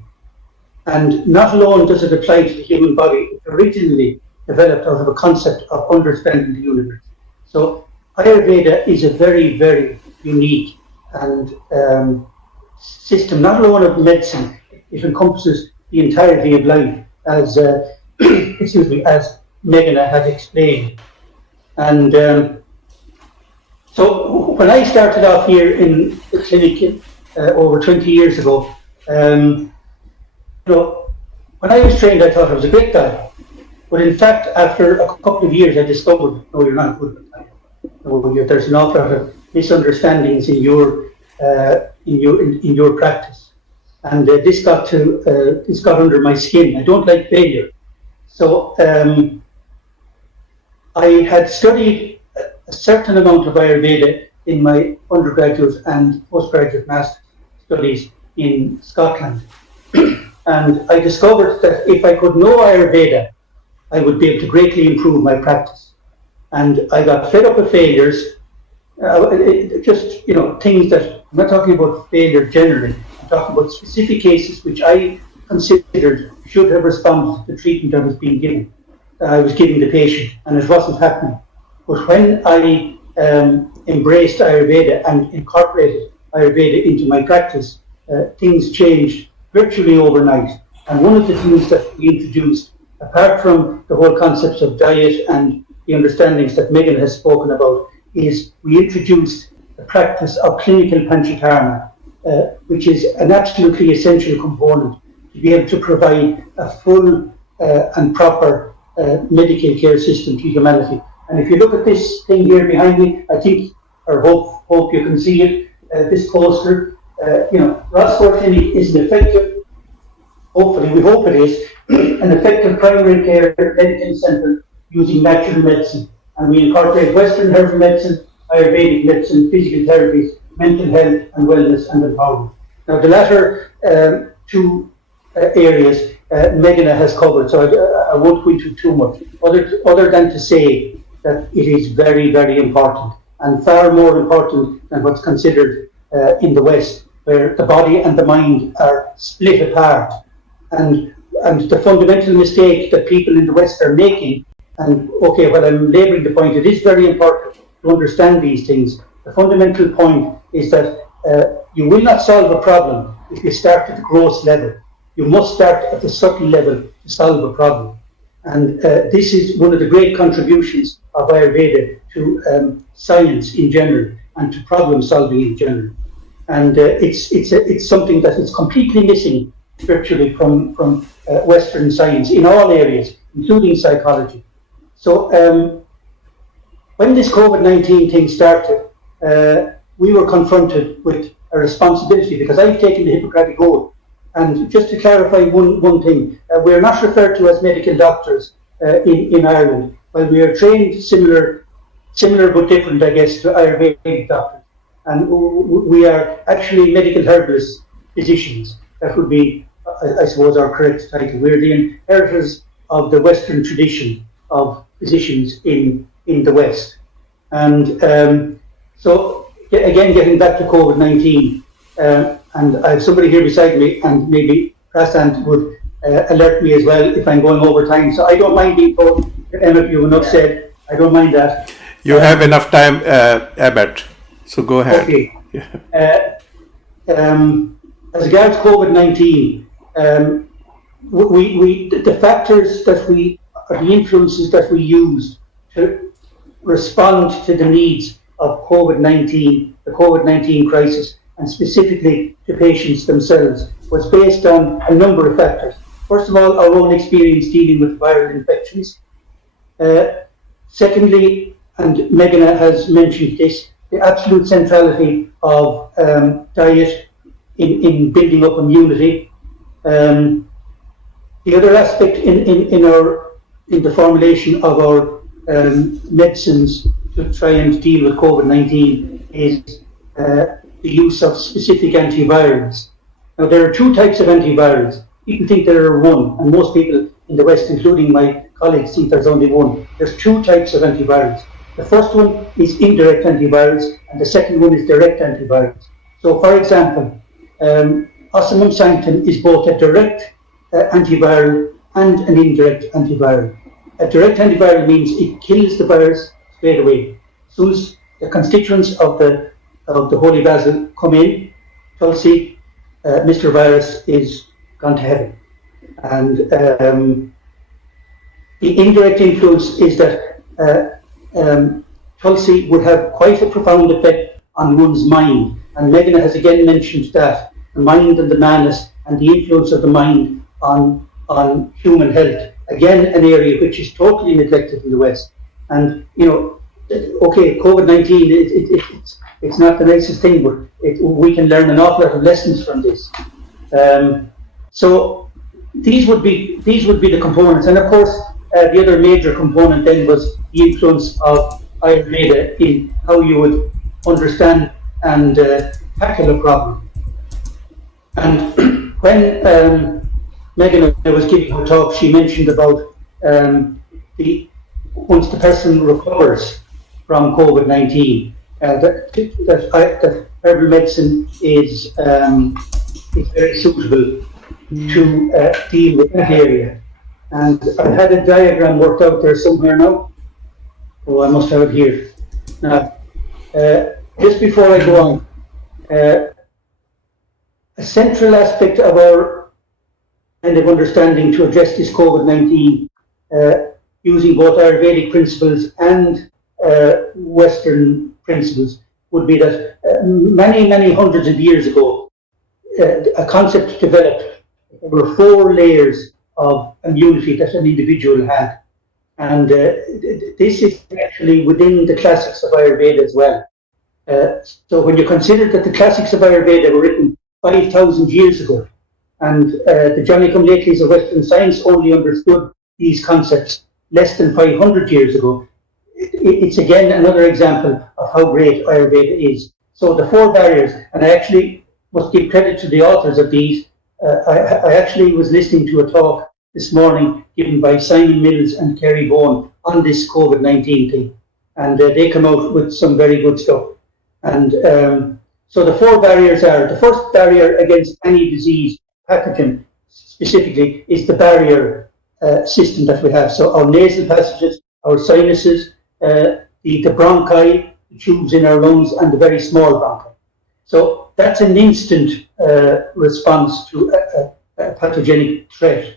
And not alone does it apply to the human body, it originally developed out of a concept of understanding the universe. So Ayurveda is a very, very unique and system, not alone of medicine, it encompasses the entirety of life, as as Meghana had explained. And so when I started off here in the clinic over 20 years ago, when I was trained, I thought I was a great guy. But in fact, after a couple of years, I discovered, no, you're not a good guy. There's an awful lot of misunderstandings in your practice, and this got under my skin. I don't like failure, so I had studied a certain amount of Ayurveda in my undergraduate and postgraduate master's studies in Scotland. And I discovered that if I could know Ayurveda, I would be able to greatly improve my practice. And I got fed up with failures, things that, I'm not talking about failure generally, I'm talking about specific cases which I considered should have responded to the treatment I was being given. I was giving the patient, and it wasn't happening. But when I embraced Ayurveda and incorporated Ayurveda into my practice, things changed virtually overnight. And one of the things that we introduced, apart from the whole concepts of diet and the understandings that Meghana has spoken about, is we introduced the practice of clinical panchakarma, which is an absolutely essential component to be able to provide a full and proper medical care system to humanity. And if you look at this thing here behind me, I think, or hope you can see it, this poster, Roscoe Clinic is an effective, hopefully, we hope it is, an effective primary care medical centre using natural medicine. And we incorporate Western herbal medicine, Ayurvedic medicine, physical therapies, mental health and wellness and empowerment. Now the latter two areas Meghna has covered, so I won't go into too much, other than to say that it is very, very important, and far more important than what's considered in the West, where the body and the mind are split apart. And the fundamental mistake that people in the West are making, and okay, well, I'm labouring the point, it is very important to understand these things. The fundamental point is that you will not solve a problem if you start at the gross level. You must start at the subtle level to solve a problem. And this is one of the great contributions of Ayurveda to science in general and to problem solving in general. And it's something that is completely missing virtually from Western science in all areas, including psychology. So when this COVID-19 thing started, we were confronted with a responsibility, because I've taken the Hippocratic Oath. And just to clarify one thing, we're not referred to as medical doctors in Ireland. Well, we are trained similar but different, I guess, to Ayurvedic doctors. And we are actually medical herbalists, physicians. That would be, I suppose, our correct title. We're the inheritors of the Western tradition of physicians in the West. And so, again, getting back to COVID-19, and I have somebody here beside me, and maybe Prasant would alert me as well if I'm going over time. So I don't mind being told, Emmett, you have enough said. I don't mind that. You have enough time, Abbott. So go ahead. Okay. As regards COVID-19, the factors that or the influences that we used to respond to the needs of COVID-19, the COVID-19 crisis, and specifically to patients themselves, was based on a number of factors. First of all, our own experience dealing with viral infections. Secondly, and Meghna has mentioned this, the absolute centrality of diet in building up immunity. The other aspect in the formulation of our medicines to try and deal with COVID-19 is the use of specific antivirals. Now, there are two types of antivirals. People think there are one, and most people in the West, including my colleagues, think there's only one. There's two types of antivirals. The first one is indirect antivirals, and the second one is direct antivirals. So, for example, Ocimum sanctum is both a direct antiviral and an indirect antiviral. A direct antiviral means it kills the virus straight away. As soon as the constituents of the holy basil come in, Tulsi, Mr. Virus is gone to heaven. And the indirect influence is that Tulsi would have quite a profound effect on one's mind. And Meghna has again mentioned that, the mind and the manas, and the influence of the mind on human health. Again, an area which is totally neglected in the West. And, okay, COVID-19, it's not the nicest thing, but we can learn an awful lot of lessons from this. So these would be the components. And of course, the other major component then was the influence of Ayurveda in how you would understand and tackle a problem. And when Meghna was giving her talk, she mentioned about once the person recovers from COVID-19, that herbal medicine is very suitable to deal with that area. And I had a diagram worked out there somewhere now. Oh, I must have it here. Now, just before I go on, a central aspect of our kind of understanding to address this COVID-19, using both Ayurvedic principles and Western principles, would be that many hundreds of years ago, a concept developed. There were 4 layers of immunity that an individual had. And this is actually within the classics of Ayurveda as well. So when you consider that the classics of Ayurveda were written 5,000 years ago, and the Johnny-come-latelys of Western science only understood these concepts less than 500 years ago, it's again another example of how great Ayurveda is. So the 4 barriers, and I actually must give credit to the authors of these. I actually was listening to a talk this morning given by Simon Mills and Kerry Bowen on this COVID-19 thing. And they come out with some very good stuff. And so the 4 barriers are, the first barrier against any disease pathogen specifically is the barrier system that we have. So our nasal passages, our sinuses, the bronchi, the tubes in our lungs, and the very small bronchi. So that's an instant response to a pathogenic threat.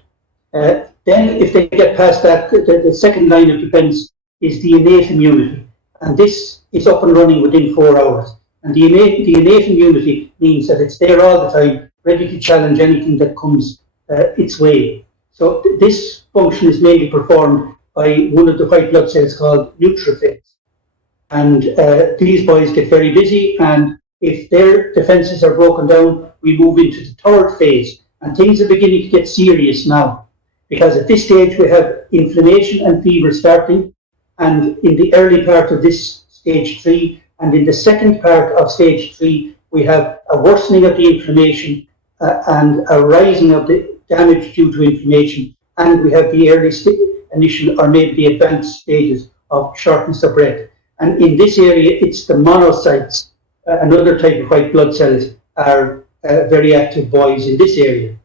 Then if they get past that, the second line of defense is the innate immunity. And this is up and running within 4 hours. And the innate immunity means that it's there all the time, ready to challenge anything that comes its way. So this function is mainly performed by one of the white blood cells called neutrophils. And these boys get very busy, and if their defenses are broken down, we move into the 3rd phase. And things are beginning to get serious now, because at this stage we have inflammation and fever starting, and in the early part of this stage 3, and in the second part of stage 3, we have a worsening of the inflammation and a rising of the damage due to inflammation, and we have the early initial or maybe the advanced stages of shortness of breath. And in this area, it's the monocytes, another type of white blood cells, are very active boys in this area.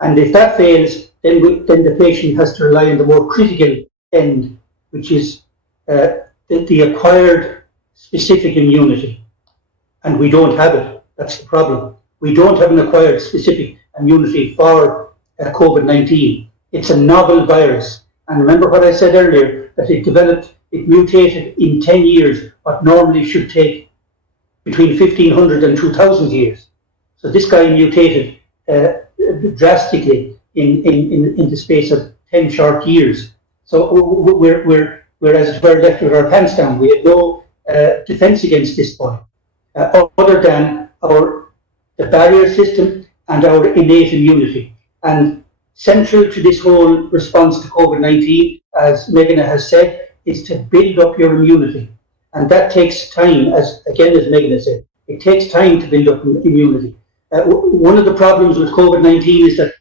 And if that fails, then the patient has to rely on the more critical end, which is the acquired specific immunity. And we don't have it. That's the problem. We don't have an acquired specific immunity for COVID-19. It's a novel virus. And remember what I said earlier, that it mutated in 10 years, what normally should take between 1,500 and 2,000 years. So this guy mutated drastically in the space of 10 short years. So we're as it were left with our pants down. We had no defense against this boy, other than the barrier system and our innate immunity. And central to this whole response to COVID-19, as Megan has said, is to build up your immunity. And that takes time, as Megan has said. It takes time to build up immunity. One of the problems with COVID-19 is that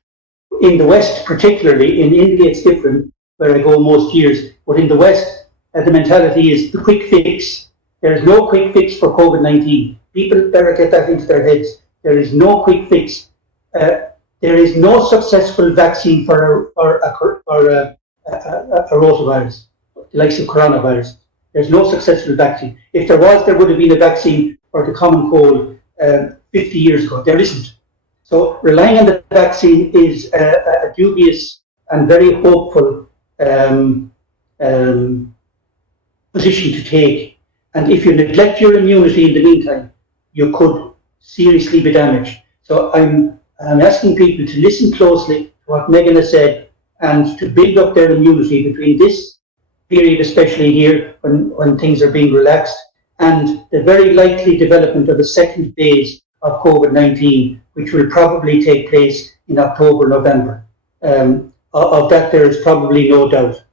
in the West, particularly, in India it's different, where I go most years, but in the West, the mentality is the quick fix. There is no quick fix for COVID-19. People better get that into their heads. There is no quick fix. There is no successful vaccine for a rotavirus, the likes of coronavirus. There's no successful vaccine. If there was, there would have been a vaccine for the common cold 50 years ago. There isn't. So relying on the vaccine is a dubious and very hopeful position to take. And if you neglect your immunity in the meantime, you could seriously be damaged. So I'm asking people to listen closely to what Megan has said and to build up their immunity between this period, especially here when things are being relaxed, and the very likely development of a second phase of COVID-19, which will probably take place in October, November. Of that, there is probably no doubt.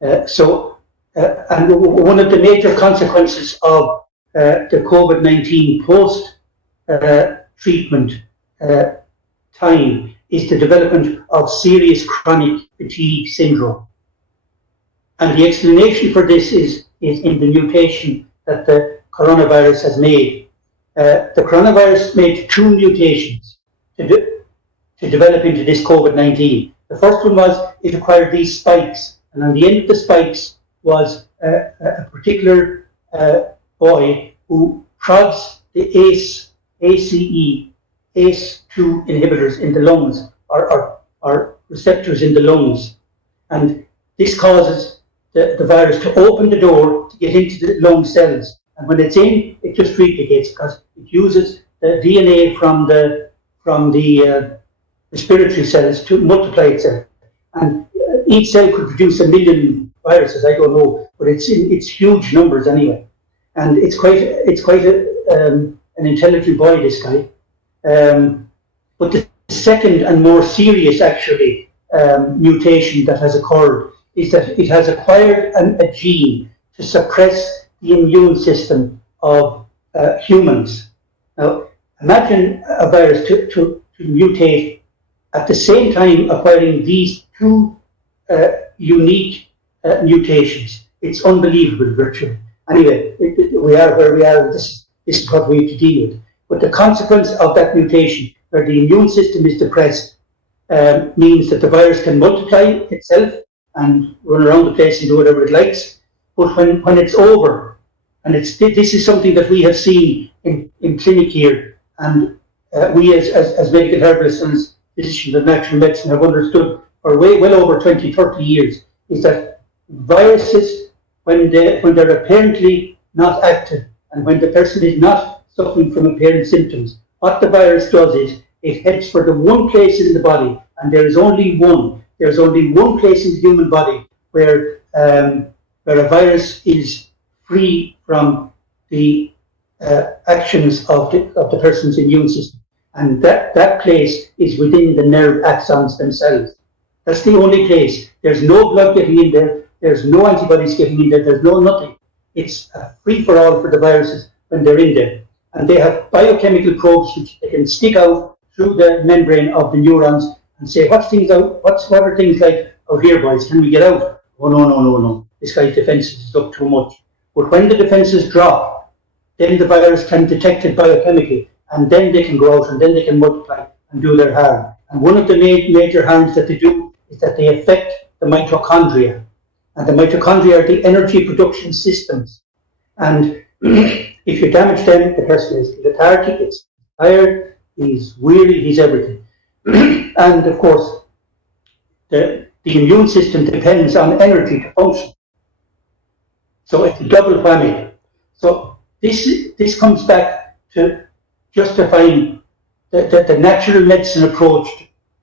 And one of the major consequences of the COVID-19 post-treatment time is the development of serious chronic fatigue syndrome. And the explanation for this is in the mutation that the coronavirus has made. The coronavirus made 2 mutations to develop into this COVID-19. The first one was it acquired these spikes, and on the end of the spikes was a particular boy who prods the ACE2 inhibitors in the lungs, or receptors in the lungs. And this causes the virus to open the door to get into the lung cells. And when it's in, it just replicates because it uses the DNA from the from the respiratory cells to multiply itself. And each cell could produce 1 million viruses, I don't know, but it's huge numbers anyway. And it's quite an intelligent boy, this guy. But the second and more serious, actually, mutation that has occurred is that it has acquired a gene to suppress the immune system of humans. Now, imagine a virus to mutate at the same time acquiring these two unique mutations. It's unbelievable, virtually. Anyway, we are where we are. This is what we have to deal with. But the consequence of that mutation, where the immune system is depressed, means that the virus can multiply itself and run around the place and do whatever it likes. But when it's over, and this is something that we have seen in clinic here, and we as medical herbalists and as physicians of natural medicine have understood for well over 20, 30 years, is that viruses, when they're apparently not active, and when the person is not suffering from apparent symptoms, what the virus does is it heads for the one place in the body, and there is only one. There's only one place in the human body where a virus is free from the actions of the person's immune system, and that place is within the nerve axons themselves. That's the only place. There's no blood getting in there. There's no antibodies getting in there. There's no nothing. It's free for all for the viruses when they're in there. And they have biochemical probes which they can stick out through the membrane of the neurons and say, what are things like out here, boys? Can we get out? Oh, no. This guy's defenses is up too much. But when the defenses drop, then the virus can detect it biochemically, and then they can go out and then they can multiply and do their harm. And one of the major harms that they do is that they affect the mitochondria. And the mitochondria are the energy production systems. And if you damage them, the person is lethargic, it's tired, he's weary, he's everything. And of course, the immune system depends on energy to function. So it's a double whammy. So this comes back to justifying the natural medicine approach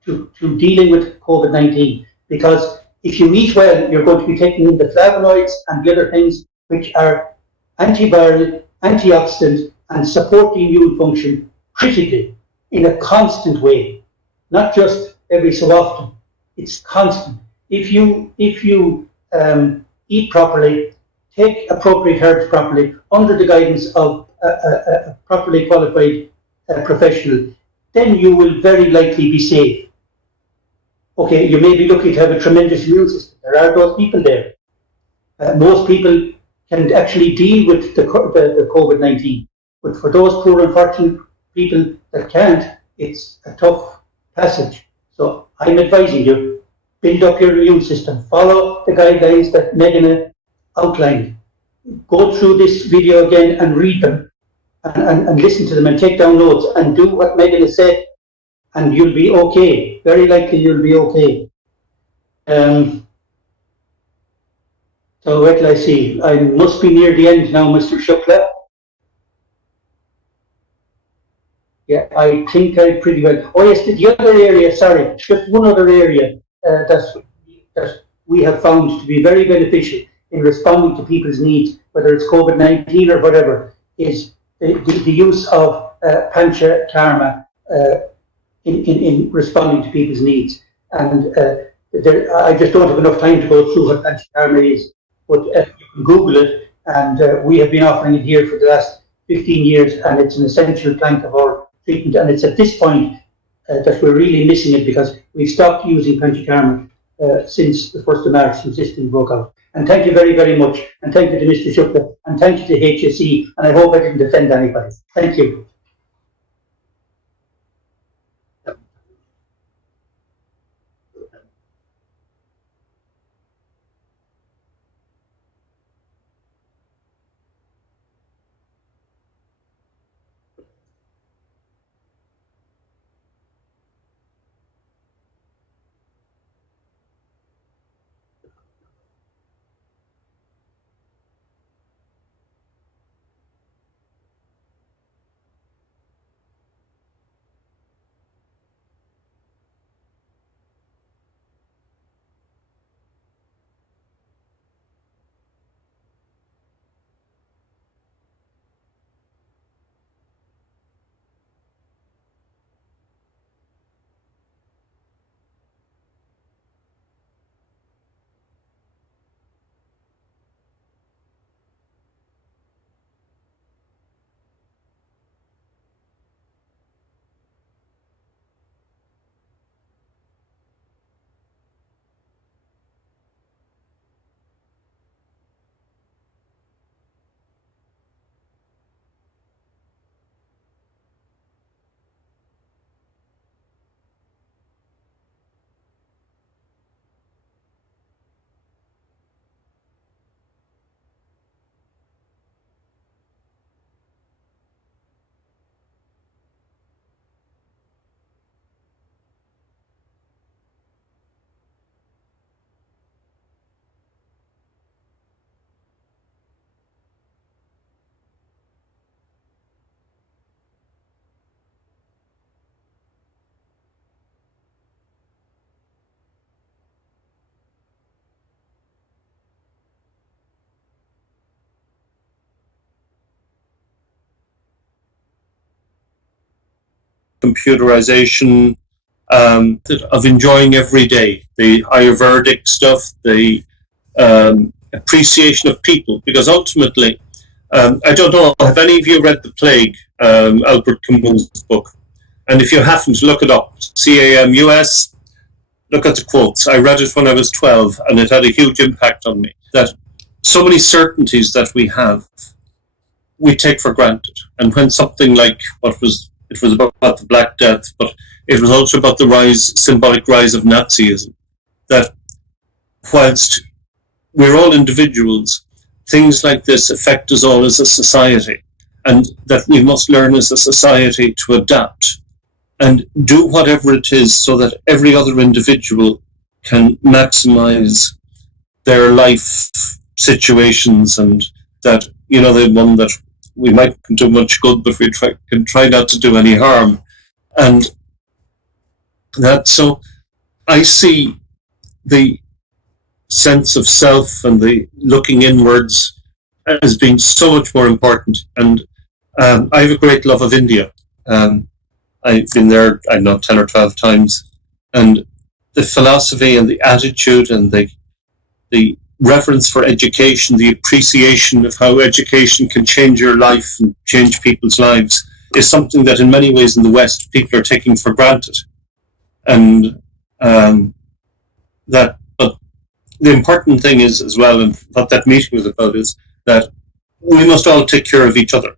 to dealing with COVID-19. Because if you eat well, you're going to be taking in the flavonoids and the other things which are antiviral, antioxidant, and support the immune function critically in a constant way, not just every so often. It's constant. If you eat properly, take appropriate herbs properly, under the guidance of a properly qualified professional, then you will very likely be safe. Okay, you may be lucky to have a tremendous immune system. There are those people there. Most people can actually deal with the COVID-19. But for those poor, unfortunate people that can't, it's a tough passage. So I'm advising you, build up your immune system. Follow the guidelines that Megan outlined. Go through this video again and read them and listen to them and take down notes and do what Megan has said, and you'll be okay. Very likely you'll be okay. So what will I see? I must be near the end now, Mr. Shukla. Yeah, I think I pretty well. Oh yes, the other area, sorry, just one other area that we have found to be very beneficial in responding to people's needs, whether it's COVID-19 or whatever, is the use of panchakarma in responding to people's needs. And I just don't have enough time to go through what panchakarma is, but you can Google it, and we have been offering it here for the last 15 years, and it's an essential plank of our treatment. And it's at this point that we're really missing it, because we've stopped using panchakarma since the 1st of March, since this thing broke out. And thank you very, very much. And thank you to Mr. Shukla, and thank you to HSE. And I hope I didn't offend anybody. Thank you. computerization, of enjoying every day, the Ayurvedic stuff, the appreciation of people, because ultimately, I don't know, have any of you read The Plague, Albert Camus' book? And if you haven't, look it up, CAMUS, look at the quotes. I read it when I was 12, and it had a huge impact on me, that so many certainties that we have, we take for granted. And when something like it was about the Black Death, but it was also about the symbolic rise of Nazism, that whilst we're all individuals, things like this affect us all as a society, and that we must learn as a society to adapt and do whatever it is so that every other individual can maximize their life situations, and that, the one that we might do much good, but we can try not to do any harm. And so I see the sense of self and the looking inwards as being so much more important. And I have a great love of India. I've been there, I don't know, 10 or 12 times. And the philosophy and the attitude and the reverence for education, the appreciation of how education can change your life and change people's lives, is something that in many ways in the West people are taking for granted. And but the important thing is as well, and what that meeting was about, is that we must all take care of each other.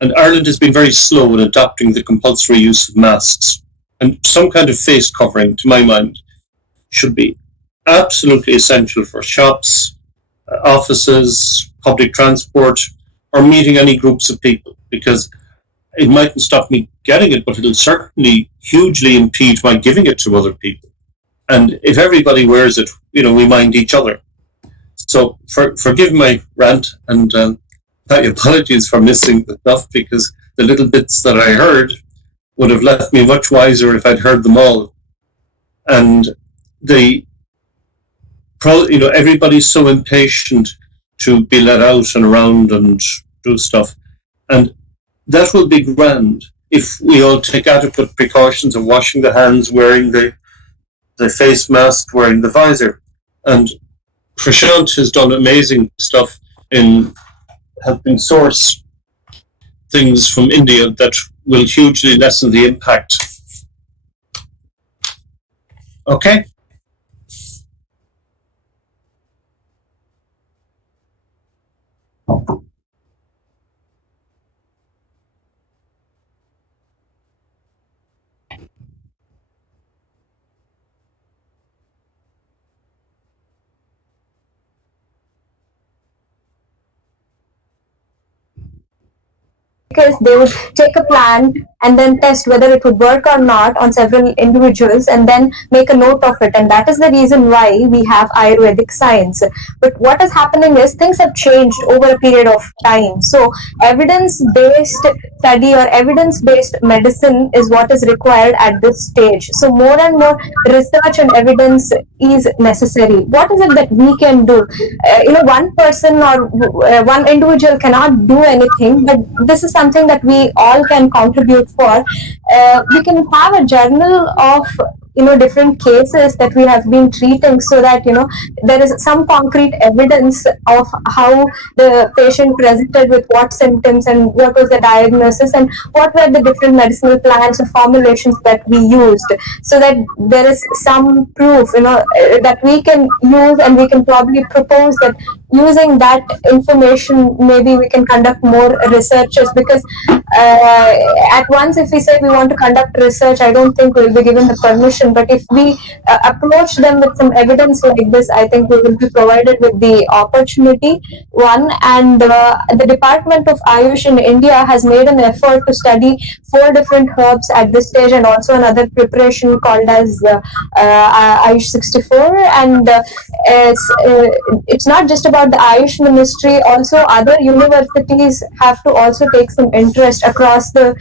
And Ireland has been very slow in adopting the compulsory use of masks. And some kind of face covering, to my mind, should be absolutely essential for shops, offices, public transport, or meeting any groups of people, because it mightn't stop me getting it, but it'll certainly hugely impede my giving it to other people. And if everybody wears it, we mind each other. So forgive my rant, and my apologies for missing the stuff, because the little bits that I heard would have left me much wiser if I'd heard them all. And everybody's so impatient to be let out and around and do stuff. And that will be grand if we all take adequate precautions of washing the hands, wearing the face mask, wearing the visor. And Prashant has done amazing stuff in helping source things from India that will hugely lessen the impact. Okay? Because they would take a plant and then test whether it would work or not on several individuals and then make a note of it. And that is the reason why we have Ayurvedic science. But what is happening is things have changed over a period of time. So evidence-based study or evidence-based medicine is what is required at this stage. So more and more research and evidence is necessary. What is it that we can do? One person or one individual cannot do anything, but this is something that we all can contribute for. We can have a journal of different cases that we have been treating, so that there is some concrete evidence of how the patient presented with what symptoms and what was the diagnosis and what were the different medicinal plants or formulations that we used, so that there is some proof that we can use, and we can probably propose that using that information maybe we can conduct more researches, because at once if we say we want to conduct research, I don't think we'll be given the permission. But if we approach them with some evidence like this, I think we will be provided with the opportunity. One, and the Department of Ayush in India has made an effort to study 4 different herbs at this stage, and also another preparation called as Ayush 64. And it's not just about about the Ayush Ministry, also other universities have to also take some interest across the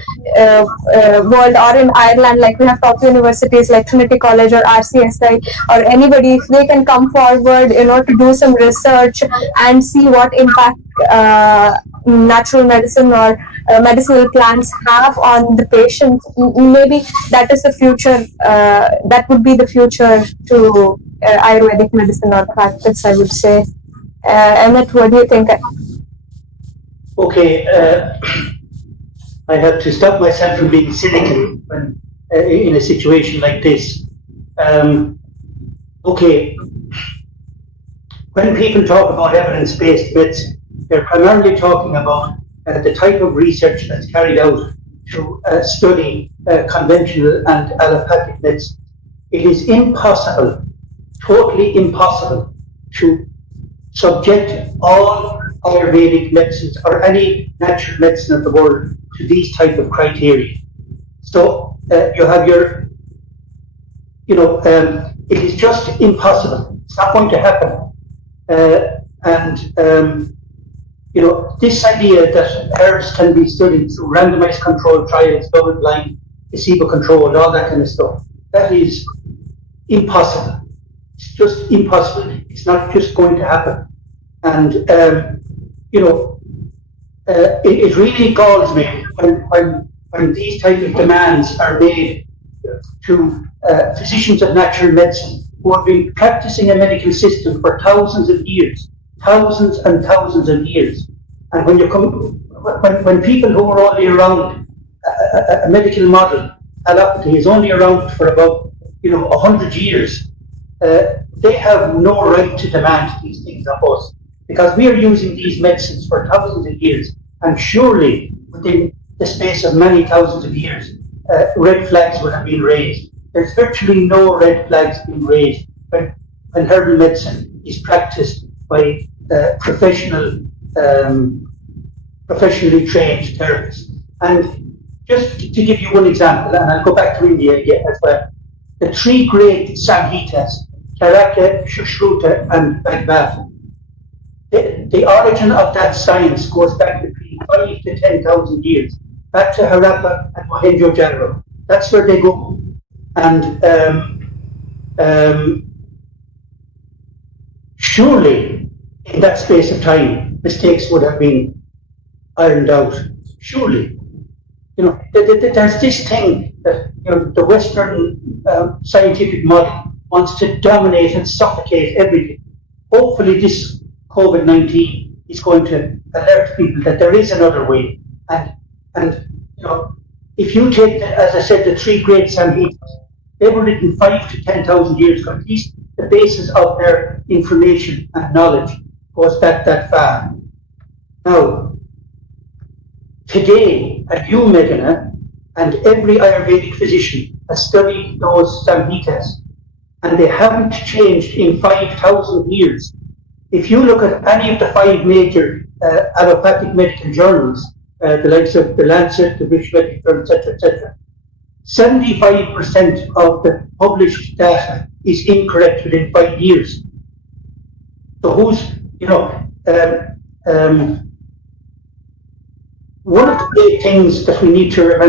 world, or in Ireland, like we have top universities like Trinity College or RCSI or anybody, if they can come forward, to do some research and see what impact natural medicine or medicinal plants have on the patient. Maybe that is the future, that would be the future to Ayurvedic medicine or practice, I would say. Emmett, what do you think? Okay, I have to stop myself from being cynical when in a situation like this. Okay, when people talk about evidence-based medicine, they're primarily talking about the type of research that's carried out to study conventional and allopathic medicine. It is impossible, totally impossible, to subject all Ayurvedic medicines or any natural medicine of the world to these type of criteria. So you have your, it is just impossible. It's not going to happen. This idea that herbs can be studied through randomized controlled trials, double-blind, placebo-controlled, all that kind of stuff, that is impossible. It's just impossible. It's not just going to happen. And it really galls me when these type of demands are made to physicians of natural medicine who have been practicing a medical system for thousands of years, thousands and thousands of years. And when people who are only around a medical model, allopathy is only around for about 100 years, they have no right to demand these things of us, because we are using these medicines for thousands of years, and surely within the space of many thousands of years, red flags would have been raised. There's virtually no red flags being raised when herbal medicine is practiced by professionally trained therapists. And just to give you one example, and I'll go back to India again as well, the three great Samhitas, Charaka, Sushruta, and Bhagavad, the origin of that science goes back between 5 to 10,000 years, back to Harappa and Mohenjo-Daro. That's where they go. And surely, in that space of time, mistakes would have been ironed out. Surely. There's this thing that the Western scientific model wants to dominate and suffocate everything. Hopefully this COVID-19 is going to alert people that there is another way. And if you take, as I said, the three great Samhitas, they were written 5 to 10,000 years ago. At least the basis of their information and knowledge goes back that far. Now, today, at you, Meghana, and every Ayurvedic physician has studied those Samhitas, and they haven't changed in 5,000 years. If you look at any of the 5 major allopathic medical journals, the likes of the Lancet, the British Medical Journal, etc., 75% of the published data is incorrect within 5 years. So one of the big things that we need to remember